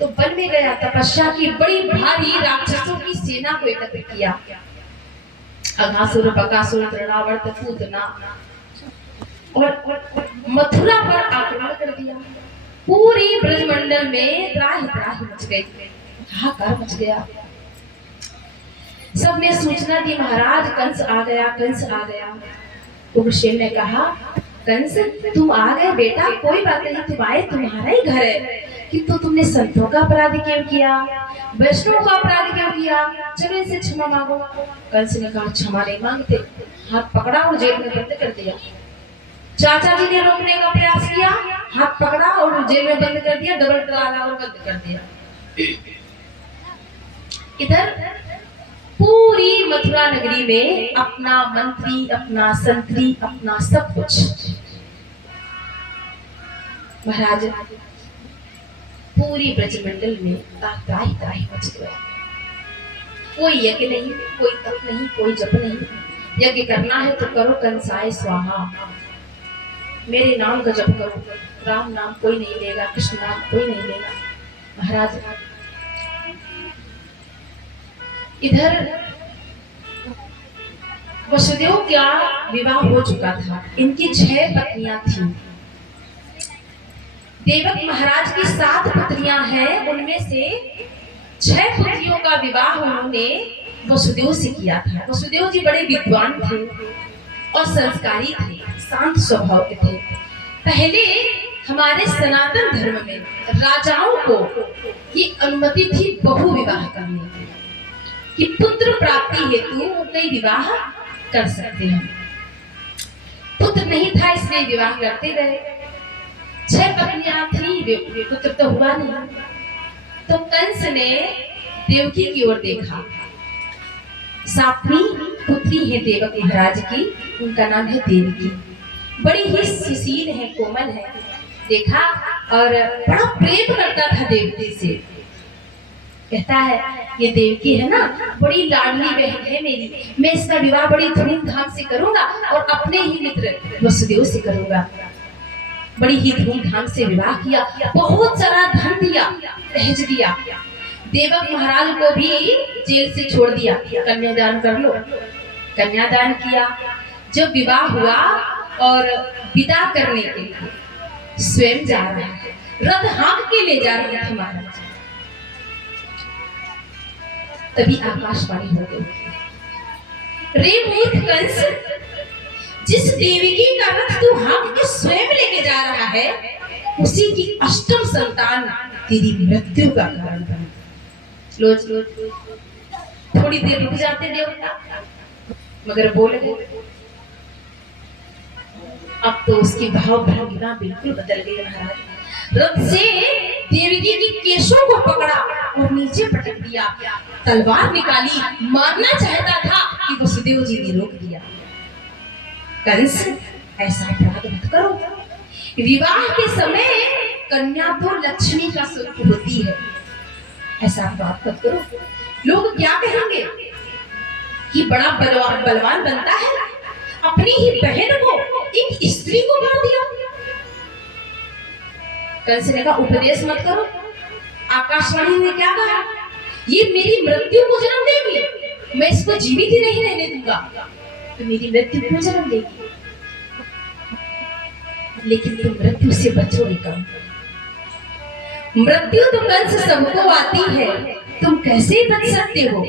तो वन में गया, तपस्या की, बड़ी भारी राक्षसों की सेना को एकत्र किया। अघासुर, बकासुर, तृणावर्त, पूतना, और मथुरा पर आक्रमण कर दिया। पूरी ब्रजमंडल में त्राहि त्राहि मच गई, हाहाकार मच गया। सबने सूचना दी, महाराज कंस आ गया, कंस आ गया। उग्रसेन ने कहा, कंस तुम आ गए बेटा, कोई बात नहीं, तुम आए, तुम्हारा ही घर है, किंतु तुमने संतों का अपराध क्यों किया, वैष्णव का अपराध क्यों किया, चलो इसे क्षमा मांगो। कंस ने कहा, क्षमा नहीं मांगते। हाथ पकड़ा और जेल में बंद कर दिया। चाचा जी ने रोकने का प्रयास किया, हाथ पकड़ा और जेल में बंद कर दिया, डबल डराया और बंद कर दिया। इधर पूरी मथुरा नगरी में अपना मंत्री, अपना संतरी, अपना सब कुछ। महाराज पूरी ब्रजमंडल में त्राहि त्राहि मच गया। कोई यज्ञ नहीं, कोई तप नहीं, कोई जप नहीं। यज्ञ करना है तो करो कंसाय स्वाहा, मेरे नाम का जप करो। राम नाम कोई नहीं लेगा, कृष्ण नाम कोई नहीं लेगा। महाराज इधर वसुदेव का विवाह हो चुका था। इनकी 6 पत्नियां थीं। देवक महाराज की 7 पुत्रियां हैं, उनमें से 6 पुत्रियों का विवाह उन्होंने वसुदेव से किया था। वसुदेव जी बड़े विद्वान थे और संस्कारी थे, शांत स्वभाव के थे। पहले हमारे सनातन धर्म में राजाओं को ये अनुमति थी बहु विवाह करने की, कि पुत्र प्राप्ति हेतु वो कई विवाह कर सकते हैं। पुत्र नहीं था इसलिए विवाह करते गए। 6 पत्नियां थी, पुत्र तो हुआ नहीं। तो कंस ने देवकी की ओर देखा। 7वीं पुत्री है देवक महाराज की, उनका नाम है देवकी। बड़ी ही सुशील है, कोमल है। देखा और बड़ा प्रेम करता था देवकी से। कहता है, ये देवकी है ना, बड़ी लाडली बहन है मेरी, मैं इसका विवाह बड़ी धूमधाम से करूंगा और अपने ही मित्र वसुदेव से करूंगा। बड़ी ही धूमधाम से विवाह किया, बहुत सारा धन दिया, दहेज दिया। देवक महाराज को भी जेल से छोड़ दिया, कन्यादान कर लो। कन्यादान किया। जब विवाह हुआ और विदा करने के लिए स्वयं जा रहा है, रथ हाँक के ले जा रहे थे महाराज, तभी आकाशवाणी हो गई, रे मूर्ख कंस, जिस देवकी का रथ तू हाँक के स्वयं लेके जा रहा है, उसी की अष्टम संतान तेरी मृत्यु का कारण बना। लो थोड़ी देर रुक जाते देवता, मगर बोले अब तो उसकी भाव भंगिमा बिल्कुल बदल गई महाराज। रथ से देवकी की केशों को पकड़ा और नीचे पटक दिया, तलवार निकाली, मारना चाहता था कि वसुदेव जी ने रोक दिया। कंस, ऐसा अपराध मत करो। विवाह के समय कन्या तो लक्ष्मी का स्वरूप होती है, ऐसा अपराध मत करो। लोग क्या कहेंगे कि बड़ा बलवान बनता है, अपनी ही बहन को, एक स्त्री को मार दिया। कंस ने कहा उपदेश मत करो। आकाशवाणी ने क्या कहा, ये मेरी मृत्यु को जन्म देगी, मैं इसको जीवित ही नहीं रहने दूंगा, तो मेरी मृत्यु क्यों जन्म देगी। लेकिन तुम मृत्यु से बचोगे कब। मृत्यु तो कंस सबको आती है, तुम कैसे बच सकते हो।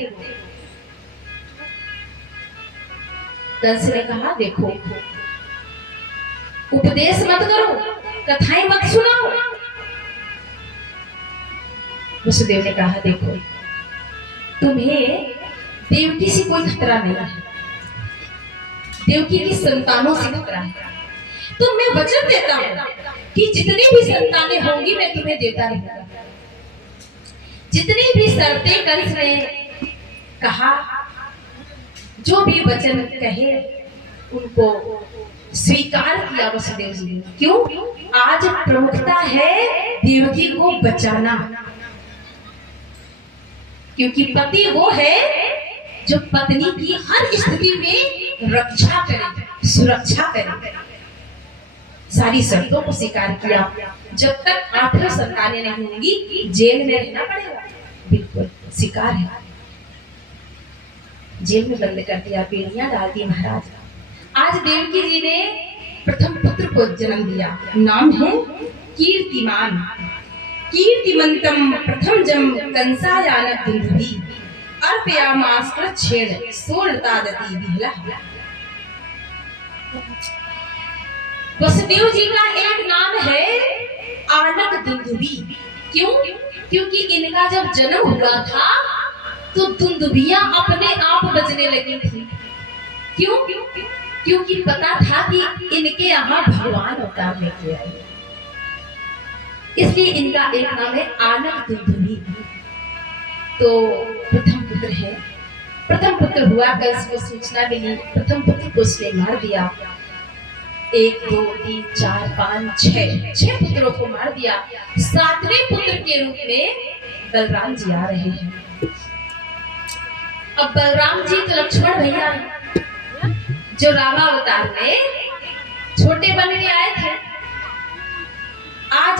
कंस ने कहा देखो, उपदेश मत करो, कथाएं मत सुनाओ। वसुदेव ने कहा देखो, तुम्हें देवकी से कोई खतरा नहीं है, देवकी की संतानों से खतरा है। तो मैं वचन देता हूं कि जितनी भी संतानें होंगी मैं तुम्हें देता रहूंगा। जितनी भी शर्तें कंस ने कहा, जो भी वचन कहे, उनको स्वीकार किया वसुदेव जी ने। क्यों? आज प्रमुखता है देवकी को बचाना, क्योंकि पति वो है जो पत्नी की हर स्थिति में रक्षा करे, सुरक्षा करे। सारी शर्तों को स्वीकार किया। जब तक 8 संतानें नहीं होंगी जेल में रहना पड़ेगा, बिल्कुल स्वीकार है। जेल में बंद कर दिया, बेड़ियां डाल दी महाराज। आज देवकी जी ने प्रथम पुत्र को जन्म दिया, नाम है कीर्तिमान। कीर्तिमंतम प्रथम जम कंसायान दुंदुभि अर्पयामास प्रच्छेद सोलतादति विहला। वसुदेव जी का एक नाम है आनक दुंदुभि। क्यों? क्योंकि इनका जब जन्म हुआ था तो दुंदुभियां अपने आप बजने लगी थी। क्यों? क्योंकि पता था कि इनके यहाँ भगवान अवतार लेके आए, इसलिए इनका एक नाम है आनक दुंदुभि। तो प्रथम पुत्र है, प्रथम पुत्र हुआ, कंस को सूचना मिली, प्रथम पुत्र को उसने मार दिया। 1 2 3 4 5 6 पुत्रों को मार दिया। 7वें पुत्र के रूप में बलराम जी आ रहे हैं। अब बलराम जी तो लक्ष्मण भैया जो रामावतार में छोटे बन के आए थे, आज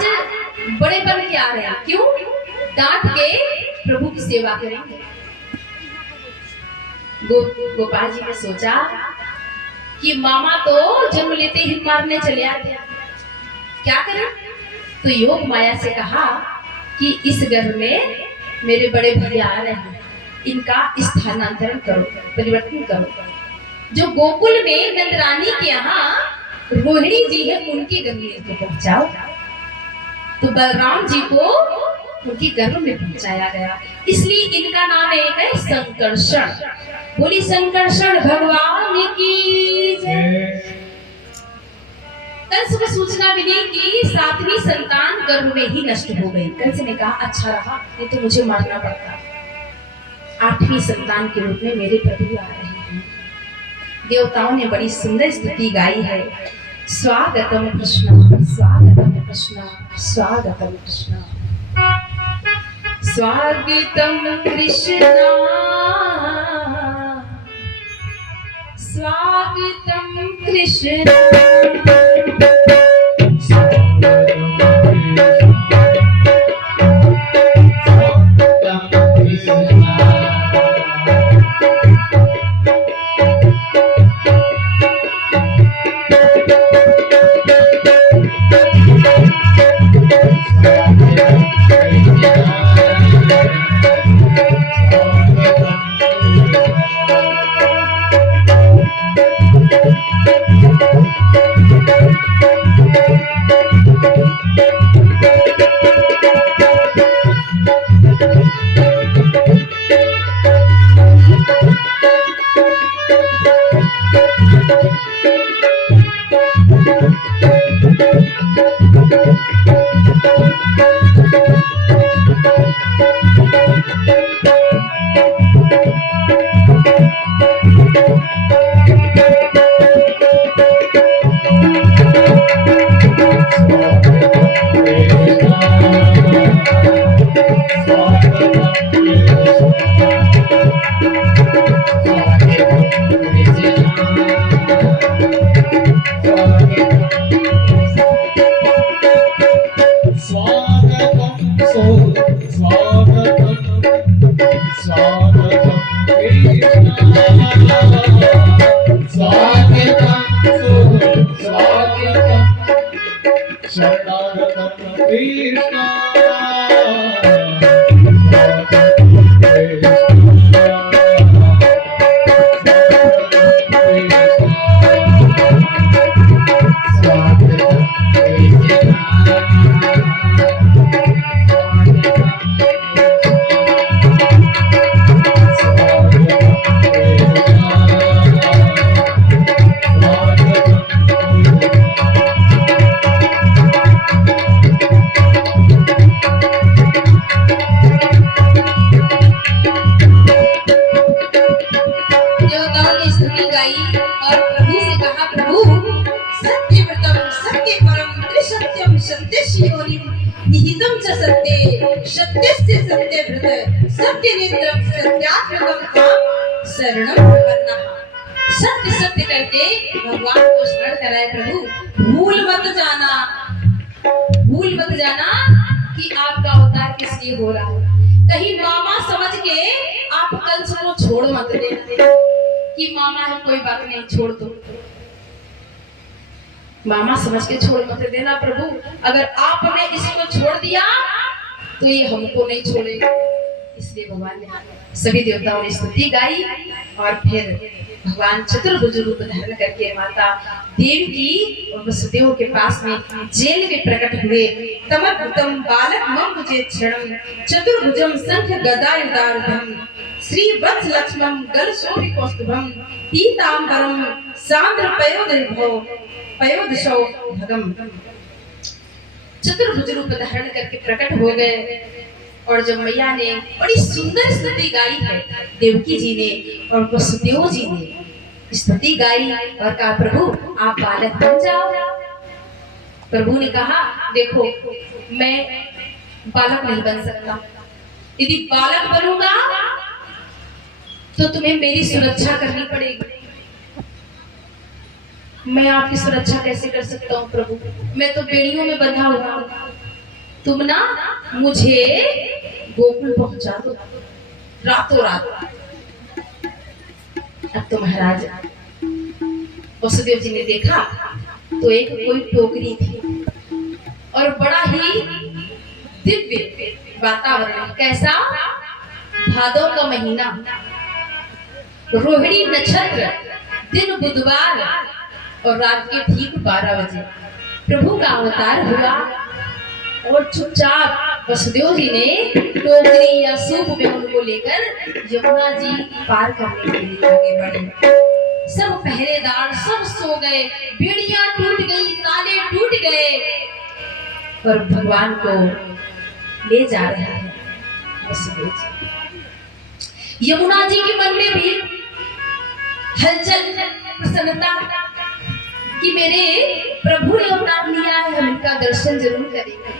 बड़े बन के आ रहे हैं। क्यों? डांट के प्रभु की सेवा करेंगे। गोपाल जी ने सोचा कि मामा तो जन्म लेते ही मारने चले आते, क्या करें। तो योग माया से कहा कि इस गर्भ में मेरे बड़े भैया आ रहे हैं, इनका स्थानांतरण करो, परिवर्तन करो। जो गोकुल में नंदरानी के यहाँ रोहिणी जी है, उनके गर्भ में इनको पहुंचाओ। तो बलराम जी को उनके गर्भ में पहुंचाया गया, इसलिए इनका नाम एक है संकर्षण। बोली संकर्षण भगवान की जय। कंस को सूचना मिली कि 7वीं संतान गर्भ में ही नष्ट हो गई। कंस ने कहा अच्छा रहा, नहीं तो मुझे मारना पड़ता। 8वीं संतान के रूप में मेरे प्रभु आ रहे हैं। देवताओं ने बड़ी सुंदर स्तुति गाई है। स्वागतम कृष्ण, स्वागतम कृष्ण, स्वागतम कृष्ण, स्वागतम कृष्ण, स्वागतम कृष्ण। Thank you. देवताओं ने स्तुति गाई और प्रभु से कहा, प्रभु सत्य व्रतम सत्य परम त्रिसत्यम सत्यशियोनिम निहितम च सत्ये सत्यस्य सत्य व्रत सत्य नेत्रम सत्यात्मकम काम शरणम प्रपन्नः। सत्य सत्य करके भगवान को स्मरण कराए प्रभु। भूल मत जाना कि आपका अवतार किस लिए हो रहा है। कहीं मामा समझ के आप कंस को छोड़ मत देना कि मामा है कोई बात नहीं छोड़ दो। मामा समझ के छोड़ मत देना प्रभु। अगर आपने इसको छोड़ दिया तो ये हमको नहीं छोड़ेगा। इसलिए भगवान ने सभी देवताओं ने स्तुति गाई और फिर भगवान चतुर्भुज रूप धारण करके माता देवी की और वसुदेव के पास में जेल में प्रकट हुए। तमद्भुतम बालक मम मुझे क्षणम चतुर्भुजम शंख गदा युधार्धम श्री वत्स लक्ष्मण गल शोभि कौस्तुभम पीतांबरम सांद्र पयोदशो भगम। चतुर्भुज रूप धारण करके प्रकट हो गए। और जब मैया ने बड़ी सुंदर स्तुति गाई है, देवकी जी ने और वसुदेव जी ने स्तुति गाई और कहा, प्रभु आप बालक बन जाओ। प्रभु ने कहा, देखो मैं बालक नहीं बन सकता। यदि बालक बनूंगा तो तुम्हें मेरी सुरक्षा करनी पड़ेगी। मैं आपकी सुरक्षा कैसे कर सकता हूँ प्रभु? मैं तो बेड़ियों में बंधा हुआ हूँ। तुम ना मुझे गोकुल पहुंचा दो रातों रात। अब तो महाराज वसुदेव जी ने देखा तो एक कोई टोकरी थी और बड़ा ही दिव्य वातावरण। कैसा? भादों का महीना, रोहिणी नक्षत्र, दिन बुधवार और रात के ठीक 12 बजे प्रभु का अवतार हुआ। और चुपचाप वसुदेव जी ने टोकरी या सूप में उनको लेकर यमुना जी पार करने के लिए आगे बढ़े। सब पहरेदार सब सो गए, बेड़ियां टूट गई, ताले टूट गए और भगवान को ले जा रहे हैं वसुदेव जी। यमुना जी के मन में भी हलचल, प्रसन्नता कि मेरे प्रभु ने अवतार लिया है, हम इनका दर्शन जरूर करेंगे।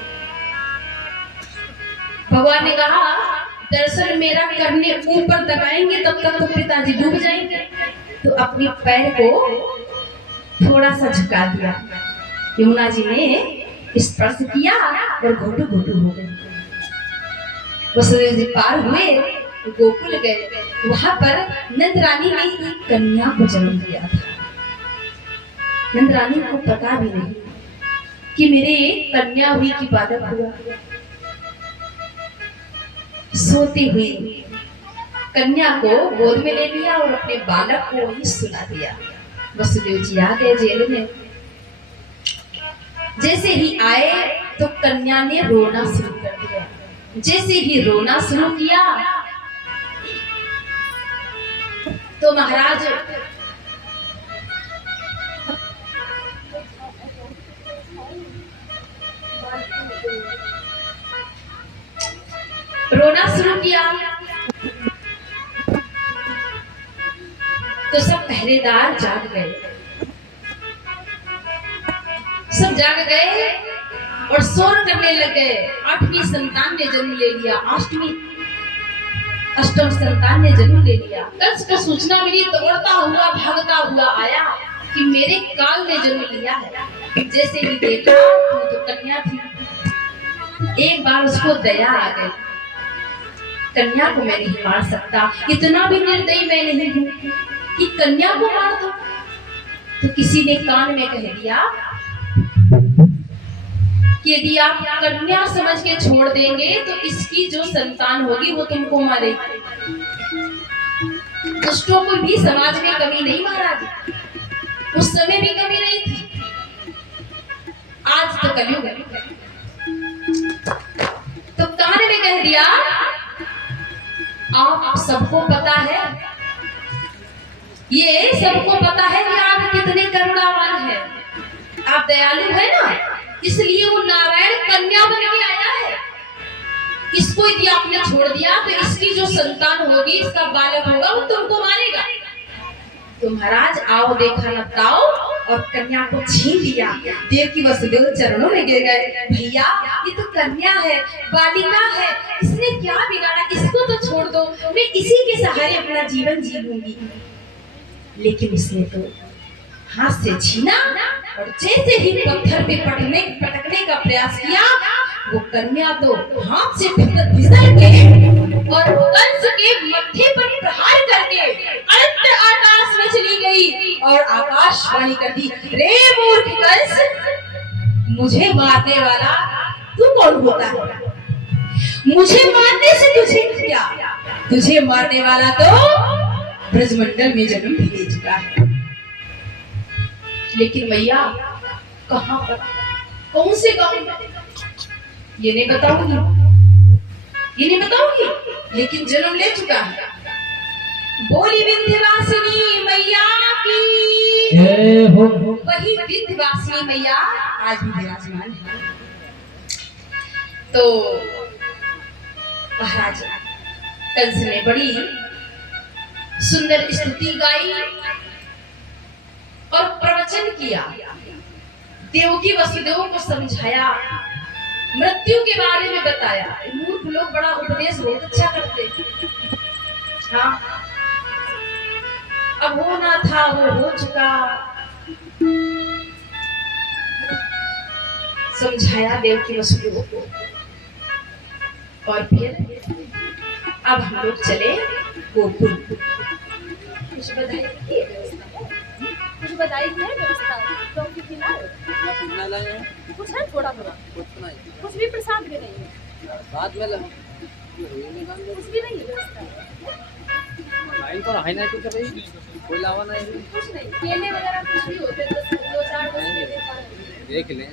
भगवान ने कहा, दर्शन मेरा करने ऊपर तक आएंगे तब तक तो पिताजी डूब जाएंगे। तो अपने पैर को थोड़ा सा झुका दिया। यमुना जी ने स्पर्श किया और घुटू घुटू हो गए। वसुदेव जी पार हुए, गोकुल गए। वहां पर नंद रानी ने एक कन्या को जन्म दिया था। नंद रानी को पता भी नहीं कि मेरे कन्या हुई कि बालक हुआ। सोती हुई कन्या को गोद में ले लिया और अपने बालक को ही सुला दिया। वसुदेव जी आ गए जेल में। जैसे ही आए तो कन्या ने रोना शुरू कर दिया। जैसे ही रोना शुरू किया तो महाराज रोना शुरू किया तो सब पहरेदार जाग गए, सब जाग गए और शोर करने लगे। 8वीं संतान ने जन्म ले लिया, अष्टम संतान ने जन्म ले लिया। कंस को सूचना मिली, दौड़ता हुआ भागता हुआ आया कि मेरे काल ने जन्म लिया है। जैसे ही देखा तो कन्या थी। एक बार उसको दया आ गई, कन्या को मैं नहीं मार सकता, इतना भी निर्दयी मैं नहीं हूं कि कन्या को मार दूं। तो किसी ने कान में कह दिया कि यदि आप कन्या समझ के छोड़ देंगे तो इसकी जो संतान होगी वो तुमको मारेगी। दुष्टों को भी समाज में कमी नहीं महाराज, उस समय भी कमी नहीं थी, आज तो कलयुग है। तो कान में कह दिया, आप सबको पता है, ये सबको पता है कि आप कितने करुणावान हैं, आप दयालु है ना, इसलिए वो नारायण कन्या बन के आया है। इसको यदि आपने छोड़ दिया तो इसकी जो संतान होगी, इसका बालक होगा, वो तुमको मारेगा। तो महाराज आओ देखा न ताओ, और कन्या को छीन लिया। देवकी वसुदेव चरणों में गिर गए, भैया ये तो कन्या है, बालिका है, इसने क्या बिगाड़ा, इसको तो छोड़ दो, मैं इसी के सहारे अपना जीवन जी लूंगी। लेकिन इसने तो हाथ से छीना और जैसे ही पत्थर पे पटकने का प्रयास किया, वो कन्या तो हाथ से फिसल के और कंस के मत्थे पर प्रहार करके अनंत आकाश में चली गई और आकाशवाणी कर दी, रे मूर्ख कंस, मुझे मारने वाला तू कौन होता है? मुझे मारने से तुझे क्या, तुझे मारने वाला तो ब्रजमंडल में जन्म भी ले चुका है। लेकिन मैया कहां पर, कौन से गांव में, ये नहीं बताऊंगी, ये नहीं बताऊंगी, लेकिन जन्म ले चुका है। बोली विंध्यवासिनी मैया की जय हो। वही विंध्यवासिनी मैया आज भी विराजमान है। तो महाराज कंस ने बड़ी सुंदर स्तुति गाई और प्रवचन किया, देवकी वसुदेव को समझाया, मृत्यु के बारे में बताया। मूर्ख लोग बड़ा उपदेश बहुत अच्छा करते हैं। हाँ, अब होना था वो हो चुका, समझाया देवकी वसुदेव को। और फिर अब हम लोग चले गोकुल। कुछ बधाई की व्यवस्था है, कुछ बधाई की है व्यवस्था, क्योंकि फिलहाल कुछ है थोड़ा बहुत, कुछ भी प्रसाद भी नहीं है, बाद में कुछ भी नहीं है व्यवस्था, लाइन तो है ना, कुछ भाई कोई लावा नहीं, कुछ नहीं, केले वगैरह कुछ भी होते हैं, दो चार देख लें।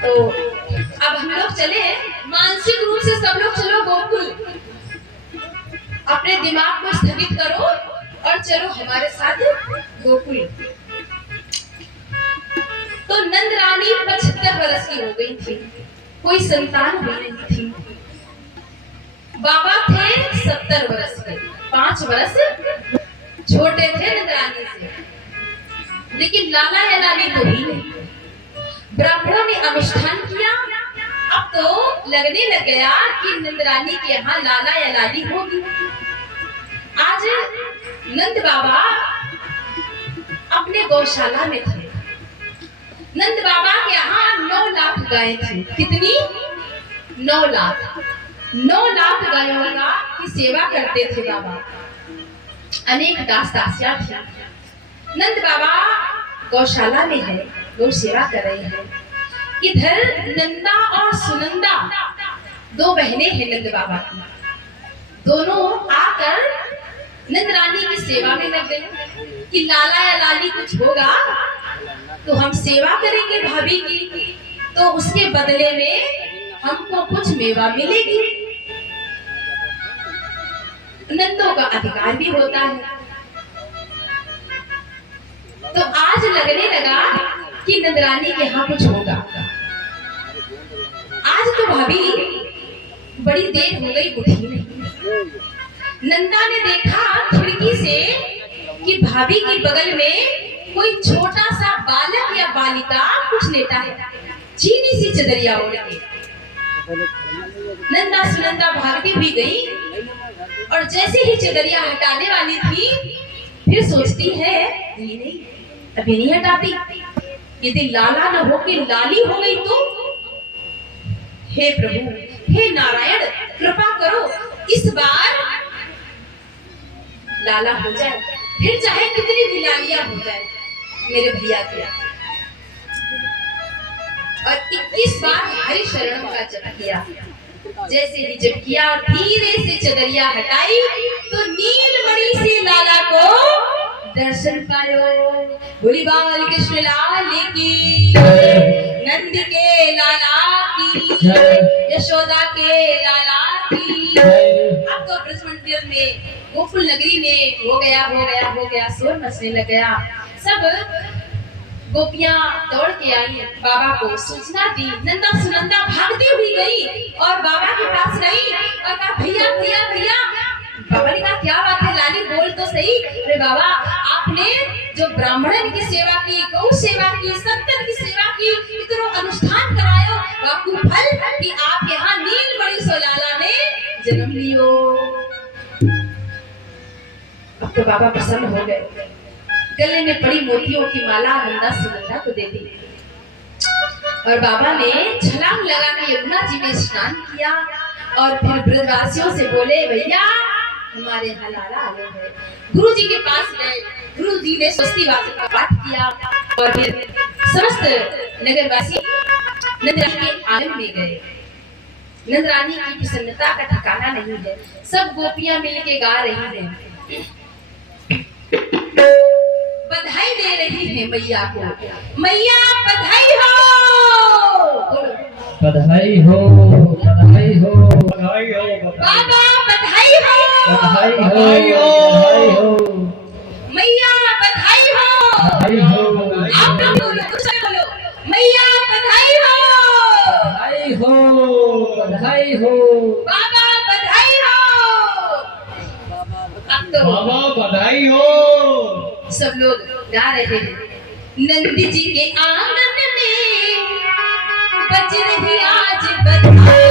तो अब हम लोग चले, मानसिक रूप से सब लोग चलो गोकुल, अपने दिमाग को स्थगित करो और चलो हमारे साथ गोकुल। तो नंद रानी 75 वर्ष की हो गई थी, कोई संतान हुई नहीं थी। बाबा थे 70 वर्ष के, 5 वर्ष छोटे थे नंद रानी से, लेकिन लाला या लाली तो ही नहीं। ब्राह्मणों ने अनुष्ठान किया, अब तो लगने लग गया कि नंद रानी के यहाँ लाला या लाली होगी। आज नंद बाबा अपने गौशाला में थे। नंद बाबा के यहाँ 9 लाख गायें थी। कितनी? 9 लाख। 9 लाख गायों का की सेवा करते थे बाबा। अनेक दास दासियां थी। नंद बाबा गौशाला में है, लोग सेवा कर रहे हैं। इधर नंदा और सुनंदा 2 बहनें हैं नंद बाबा की। दोनों आकर नंद रानी की सेवा में लग गए कि लाला या लाली कुछ होगा तो हम सेवा करेंगे भाभी की, तो उसके बदले में हमको कुछ मेवा मिलेगी। नंदों का अधिकार भी होता है। तो आज लगने लगा कि नंदरानी के यहाँ कुछ होगा। आज तो भाभी बड़ी देर हो गई, उठी नहीं। नंदा ने देखा खिड़की से कि भाभी के बगल में कोई छोटा सा बालक या बालिका कुछ लेटा है, चीनी सी चदरिया ओढ़ के। नंदा सुनंदा भागती हुई गई और जैसे ही चदरिया हटाने वाली थी, फिर सोचती है ये नहीं, अभी नहीं हटाती, यदि लाला न हो के लाली हो गई तो। हे प्रभु, हे नारायण, कृपा करो इस बार लाला हो जाए, फिर चाहे कितनी भी लालियां हो जाए मेरे भैया के। और 21 बार हरि शरणम का जप किया। जैसे ही जप किया, धीरे से चदरिया हटाई तो नीलमणि से लाला को दर्शन पायो। बोली बाल कृष्ण लाल की, नंद के लाला की, यशोदा के लाला की। अब तो ब्रज मंदिर में, गोकुल नगरी में हो गया शोर मचने लग गया। सब गोपियां दौड़ के आई, बाबा को सूचना दी। नंदा सुनंदा भागती हुई गई और बाबा के पास गई और कहा भैया भैया भैया। बाबा ने कहा क्या बात है लाली, बोल तो सही। अरे बाबा, आपने जो ब्राह्मणन की सेवा की, गौ सेवा की, संतन की सेवा की, इतना अनुष्ठान करायो, बापू फल कि आप यहाँ नीलमणि सोलाला ने जन्म लियो। अब तो बाबा प्रसन्न हो गए, गले में पड़ी मोतियों की माला नंदा सुनंदा को दे दी और बाबा ने छलांग लगाकर यमुना जी में स्नान किया और फिर ब्रजवासियों से बोले भैया हमारे यहाँ लाला आए हैं। गुरु जी के पास गए, गुरु जी ने स्वस्ति वाचन का पाठ किया और फिर समस्त नगरवासी नंदरानी के आंगन में गए। नंदरानी की प्रसन्नता का ठिकाना नहीं है, सब गोपियां मिलके गा रही हैं, बधाई दे रही है मैया को। मैया बधाई हो, बधाई हो, बधाई हो, बधाई हो, बाबा बधाई हो, बधाई हो, बधाई हो, बधाई हो, मैया बधाई हो। बधाई हो, आप लोग बोलो, कुछ बोलो, मैया बधाई हो, बधाई हो, बधाई हो, बाबा बधाई हो। अब तो बाबा बधाई हो। सब लोग गा रहे हैं। नंद जी के आंगन में बज रही आज बधाई।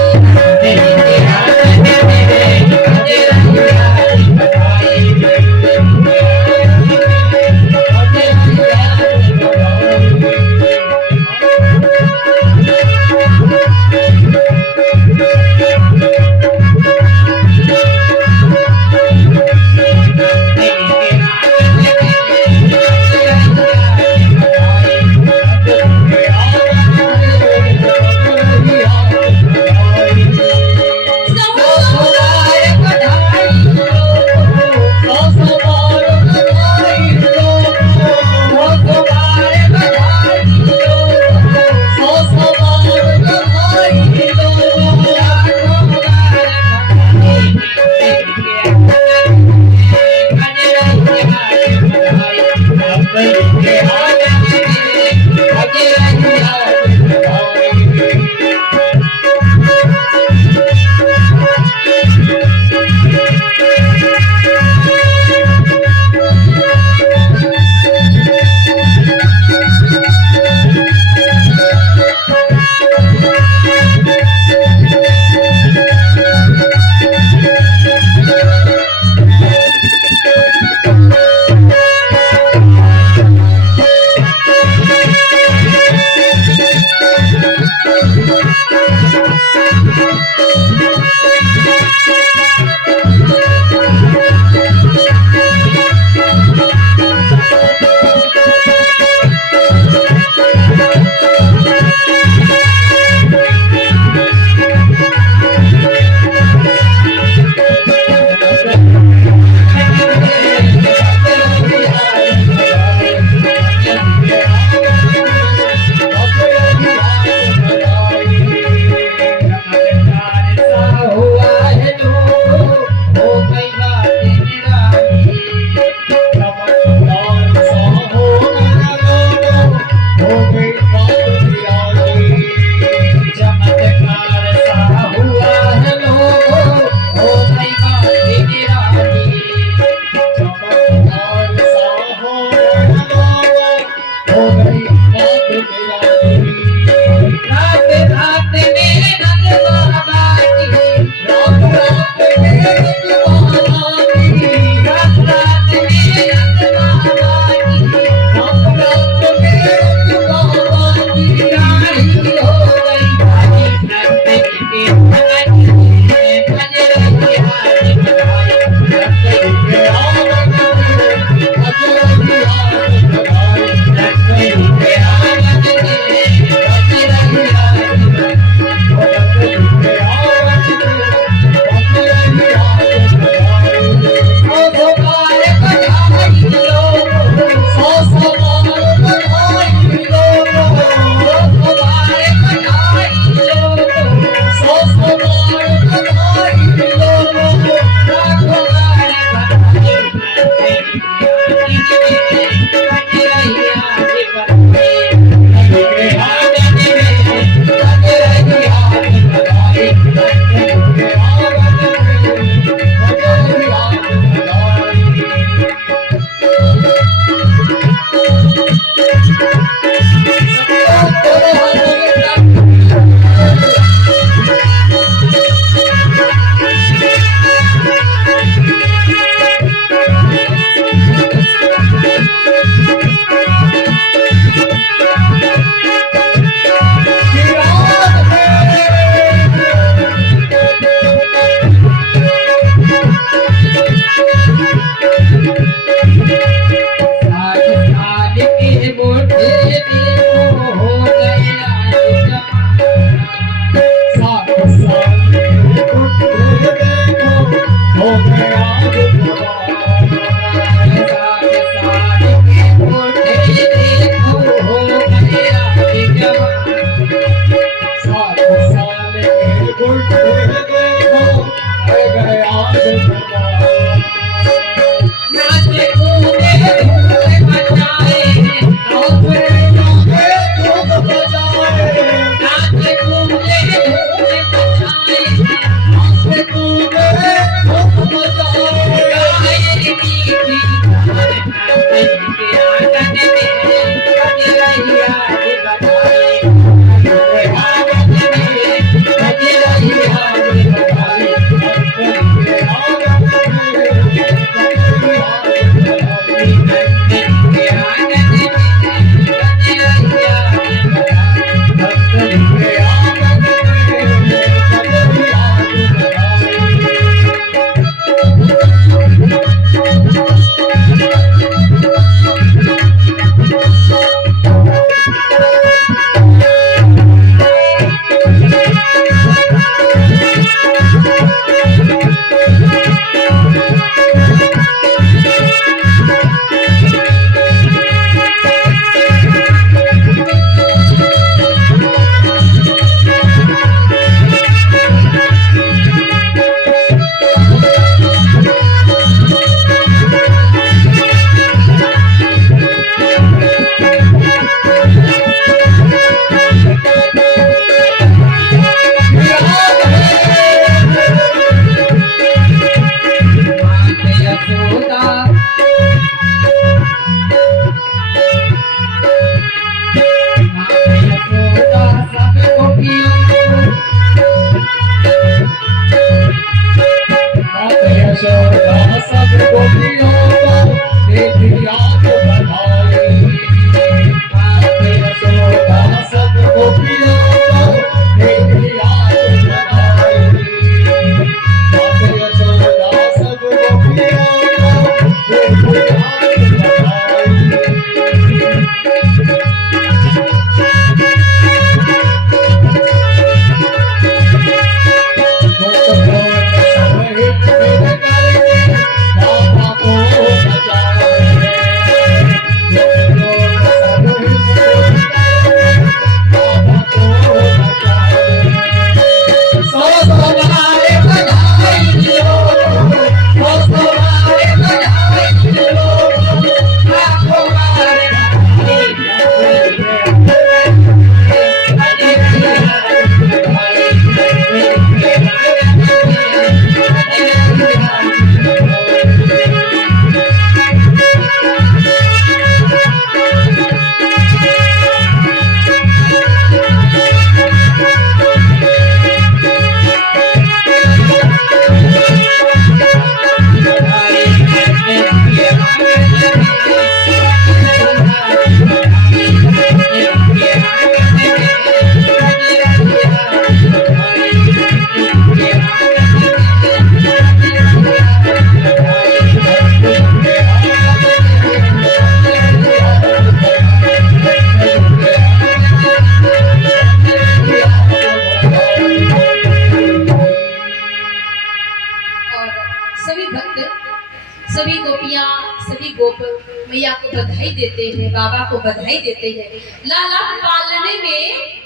मैया को बधाई देते हैं, बाबा को बधाई देते हैं। लाला पालने में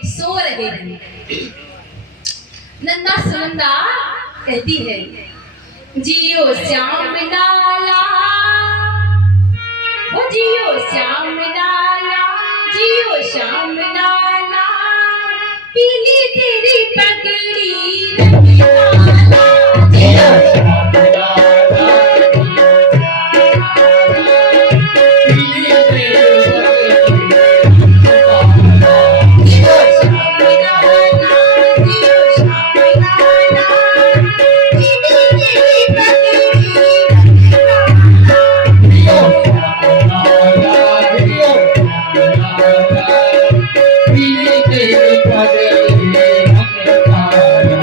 सो रहे हैं। नंदा सुनंदा कहती है, जियो श्याम लाला, ओ जियो श्याम लाला, जियो श्याम लाला, पीली तेरी पगड़ी रंग लाला, जियो श्याम लाला, पीली तेरी पगड़ी रंग लाला, जियो श्याम लाला, जियो श्याम लाला, पीली तेरी पगड़ी रंग लाला, जियो श्याम लाला, जियो श्याम लाला, पीली तेरी पगड़ी रंग लाला।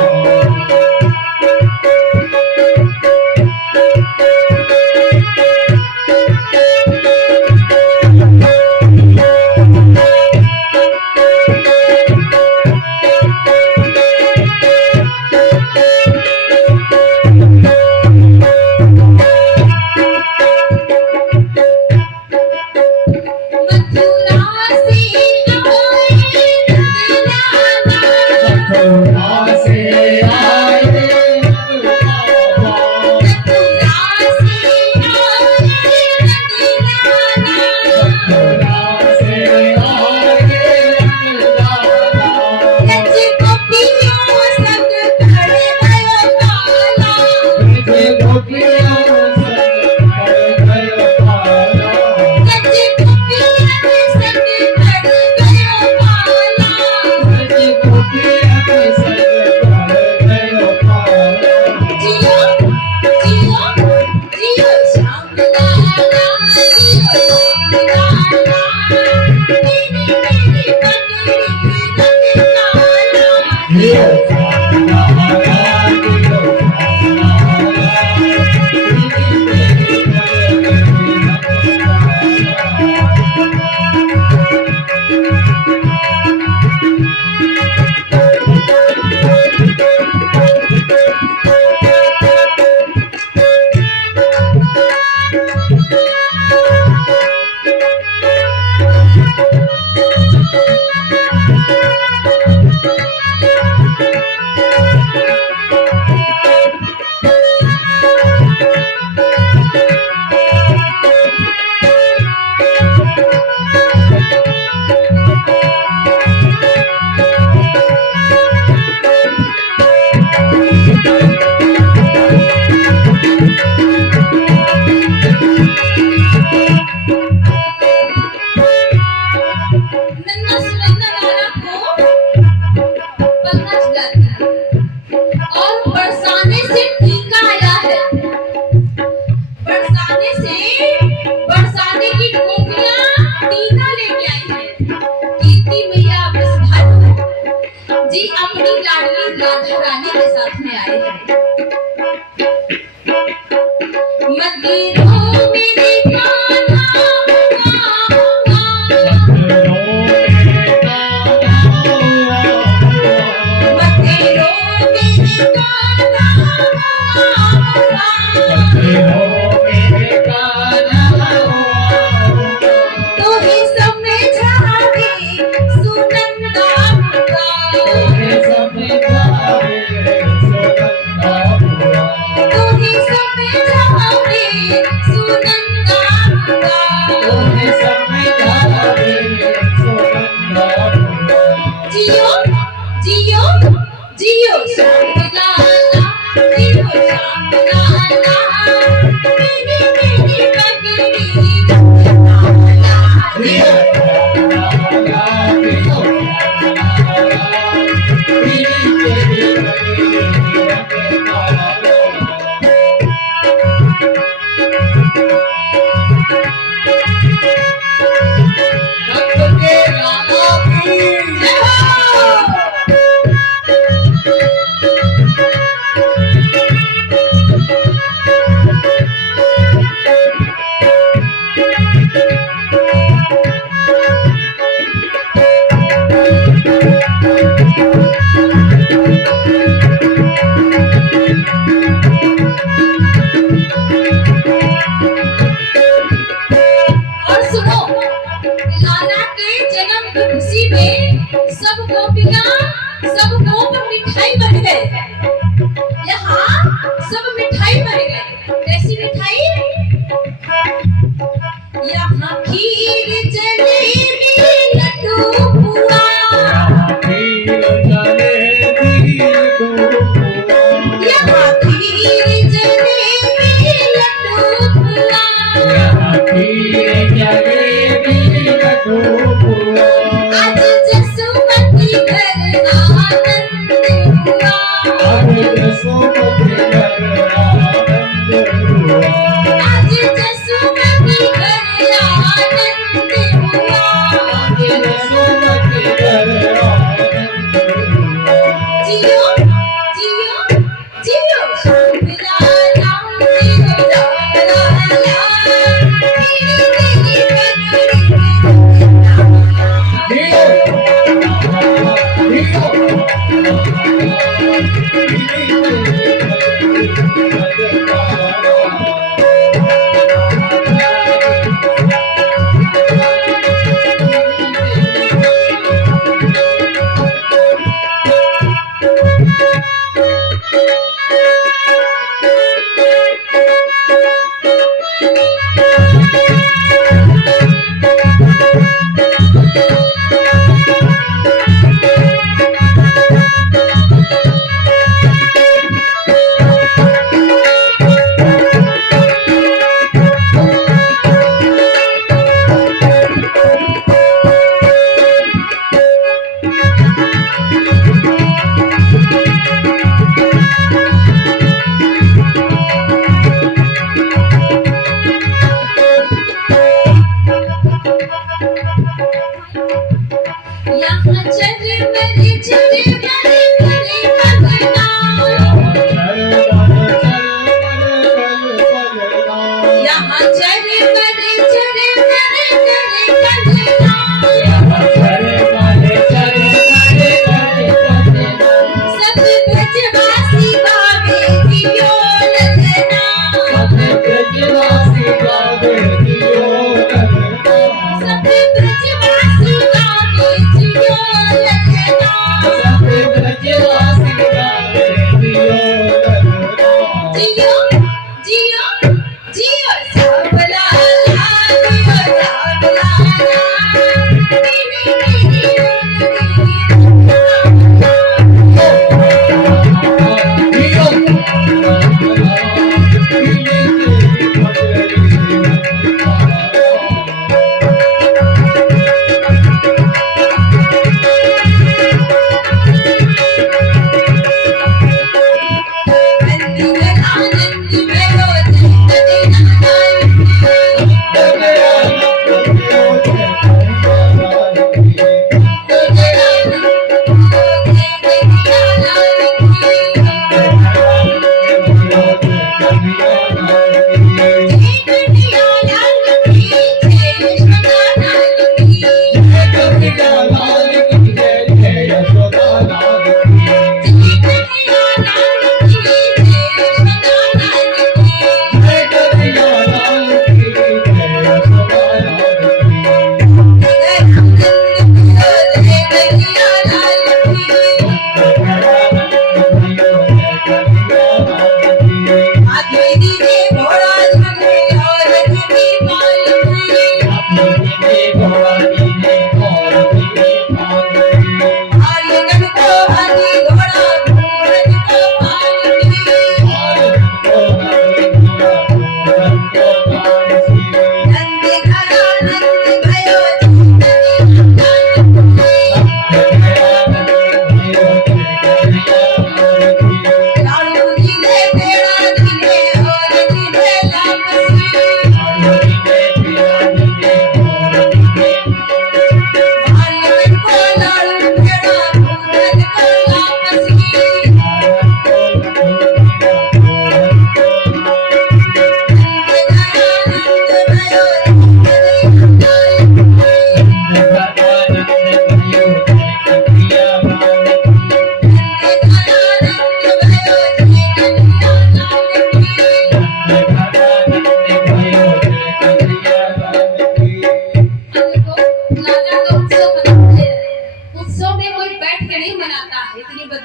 मथुरा से आए नंदलाला, मथुरा से आए नंदलाला, मथुरा से आए नंदलाला, मथुरा से आए नंदलाला, रज गोपियों संग पड़ गयो काला, रज गोपियों संग पड़ गयो काला, रज गोपियों संग पड़ गयो काला, रज गोपियों संग पड़ गयो काला। जियो जियो जियो श्याम लाला, जियो श्याम लाला, मेरी मेरी पगड़ी रंग लाला, जियो श्याम लाला, जियो श्याम लाला, मेरी मेरी पगड़ी रंग लाला। नन्ना सुनंदा लाला को पलना चलाती है और बरसाने से टीका आया है। बरसाने की गोपियां टीका लेके आई है। कीर्ति मैया बसधारू जी अपनी लाडली राधा रानी के साथ में आए हैं। मदिरो मेरे कान्हा जियो जियो जियो श्याम लाला, जियो श्याम लाला, मेरी मेरी पगड़ी रंग लाला, जियो श्याम लाला, जियो श्याम लाला, मेरी मेरी पगड़ी रंग लाला। मिठाई बन गए, यहाँ सब मिठाई बन गए। कैसी मिठाई? यहाँ खीर जलेबी लड्डू पुआ, यहाँ खीर जलेबी लड्डू पुआ, यहाँ खीर जलेबी लड्डू पुआ, यहाँ खीर जलेबी लड्डू पुआ। आज जसुमती घर आनंद हुआ, आज जसुमती घर आनंद हुआ, आज जसुमती घर आनंद हुआ। आज जसुमती घर आनंद हुआ। जियो जियो जियो श्याम लाला, जियो लाला लाला, तेरी पगड़ी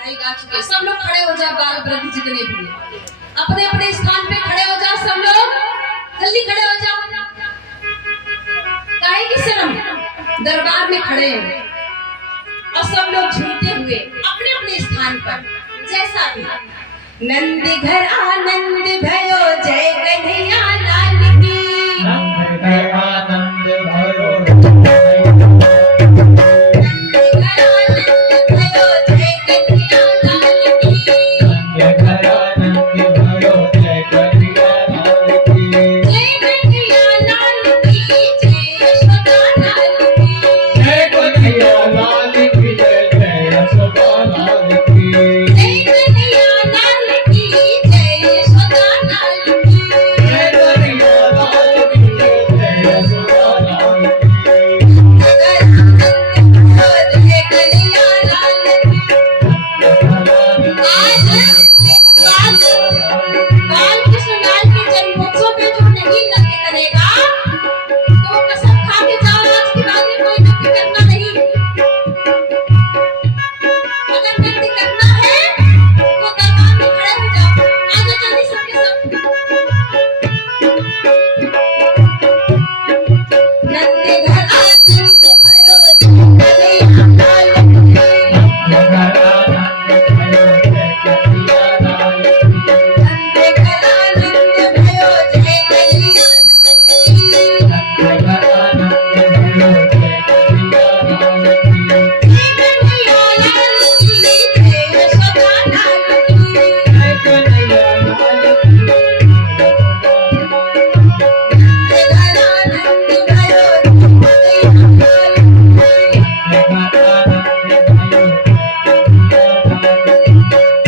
बधाई गा चुके। सब लोग खड़े हो जाओ, बाल वृद्ध जितने भी हैं। अपने अपने स्थान पे खड़े हो जाओ, सब लोग जल्दी खड़े हो जाओ। काहे की शर्म, दरबार में खड़े हैं और सब लोग झूमते हुए अपने अपने स्थान पर जैसा भी। नंद घर आनंद भयो, जय कन्हैया लाल की। नंद घर आनंद भयो, नंद घर आनंद भयो, जय कन्हैया लाल की। नंद घर आनंद भयो, जय कन्हैया लाल की। जय कन्हैया लाल की, जय यशोदा लाल की। जय कन्हैया लाल की जय, जय यशोदा लाल की। जय कन्हैया लाल की, जय यशोदा लाल की। जय कन्हैया लाल की जय, जय यशोदा लाल की। नगर आनंद भयो, जय कन्हैया लाल की। आज बाल कृष्ण लाल के जन्मोत्सव पे जो नहीं नृत्य करेगा तो कसम खा के जाओ, आज के बाद में कोई नृत्य करना नहीं। अगर नृत्य करना है तो दरबार में खड़े हो जाओ। आ जाओ जल्दी सबके सब। नंद घर आनंद भयो, जय कन्हैया लाल की। नंद घर आनंद भयो, जय कन्हैया लाल की। नंद घर आनंद भयो, जय कन्हैया लाल की। नंद घर आनंद भयो, जय कन्हैया लाल की। जय कन्हैया लाल की, जय यशोदा लाल की। जय कन्हैया लाल की जय, नंद घर आनंद भयो, जय कन्हैया लाल की। नंद घर आनंद भयो, जय कन्हैया लाल की।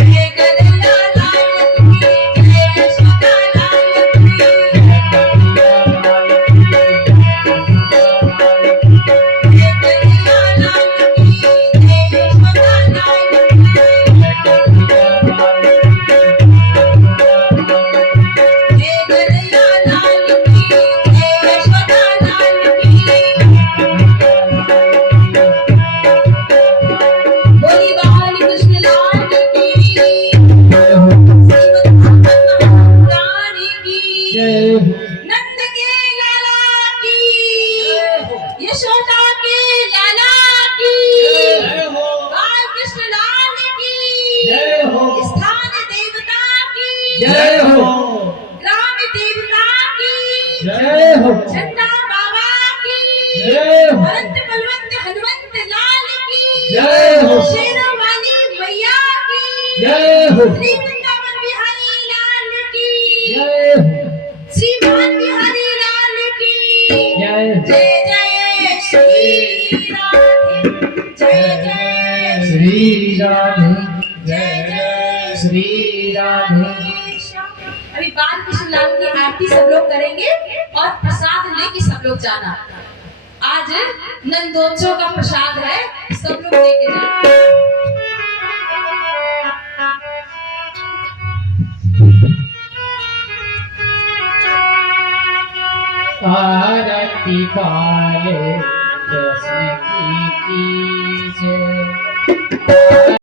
जय कन्हैया लाल की, जय यशोदा लाल की। जय कन्हैया लाल की जय, जय यशोदा लाल की। जय कन्हैया लाल की, जय यशोदा लाल की। जय कन्हैया लाल की जय, जय कन्हैया लाल की, जय यशोदा लाल की। बोली बाल कृष्ण लाल की, जय हो, श्रीमद् भागवत महापुराण की। जय हो, नंद के लाला की, यशोदा के लाला की, जय हो, बाल कृष्ण लाल की, जय हो, स्थान देवता की, जय हो, ग्राम देवता की, जय हो, झंडा बाबा की, जय हो, बलवंत बलवंत हनुमंत लाल की, जय हो, शेरों वाली मैया की, जय हो, श्री वृंदावन बिहारी लाल की, जय हो, श्रीमान बिहारी लाल की। जय हो। जय जय श्री राधे, जय जय श्री राधे, जय जय श्री राधे। अभी बाल कृष्ण लाल की आरती सब लोग करेंगे और प्रसाद लेके सब लोग जाना। आज नंदोत्सव का प्रसाद है, सब लोग लेके जाना। आरती पाले जस की जय।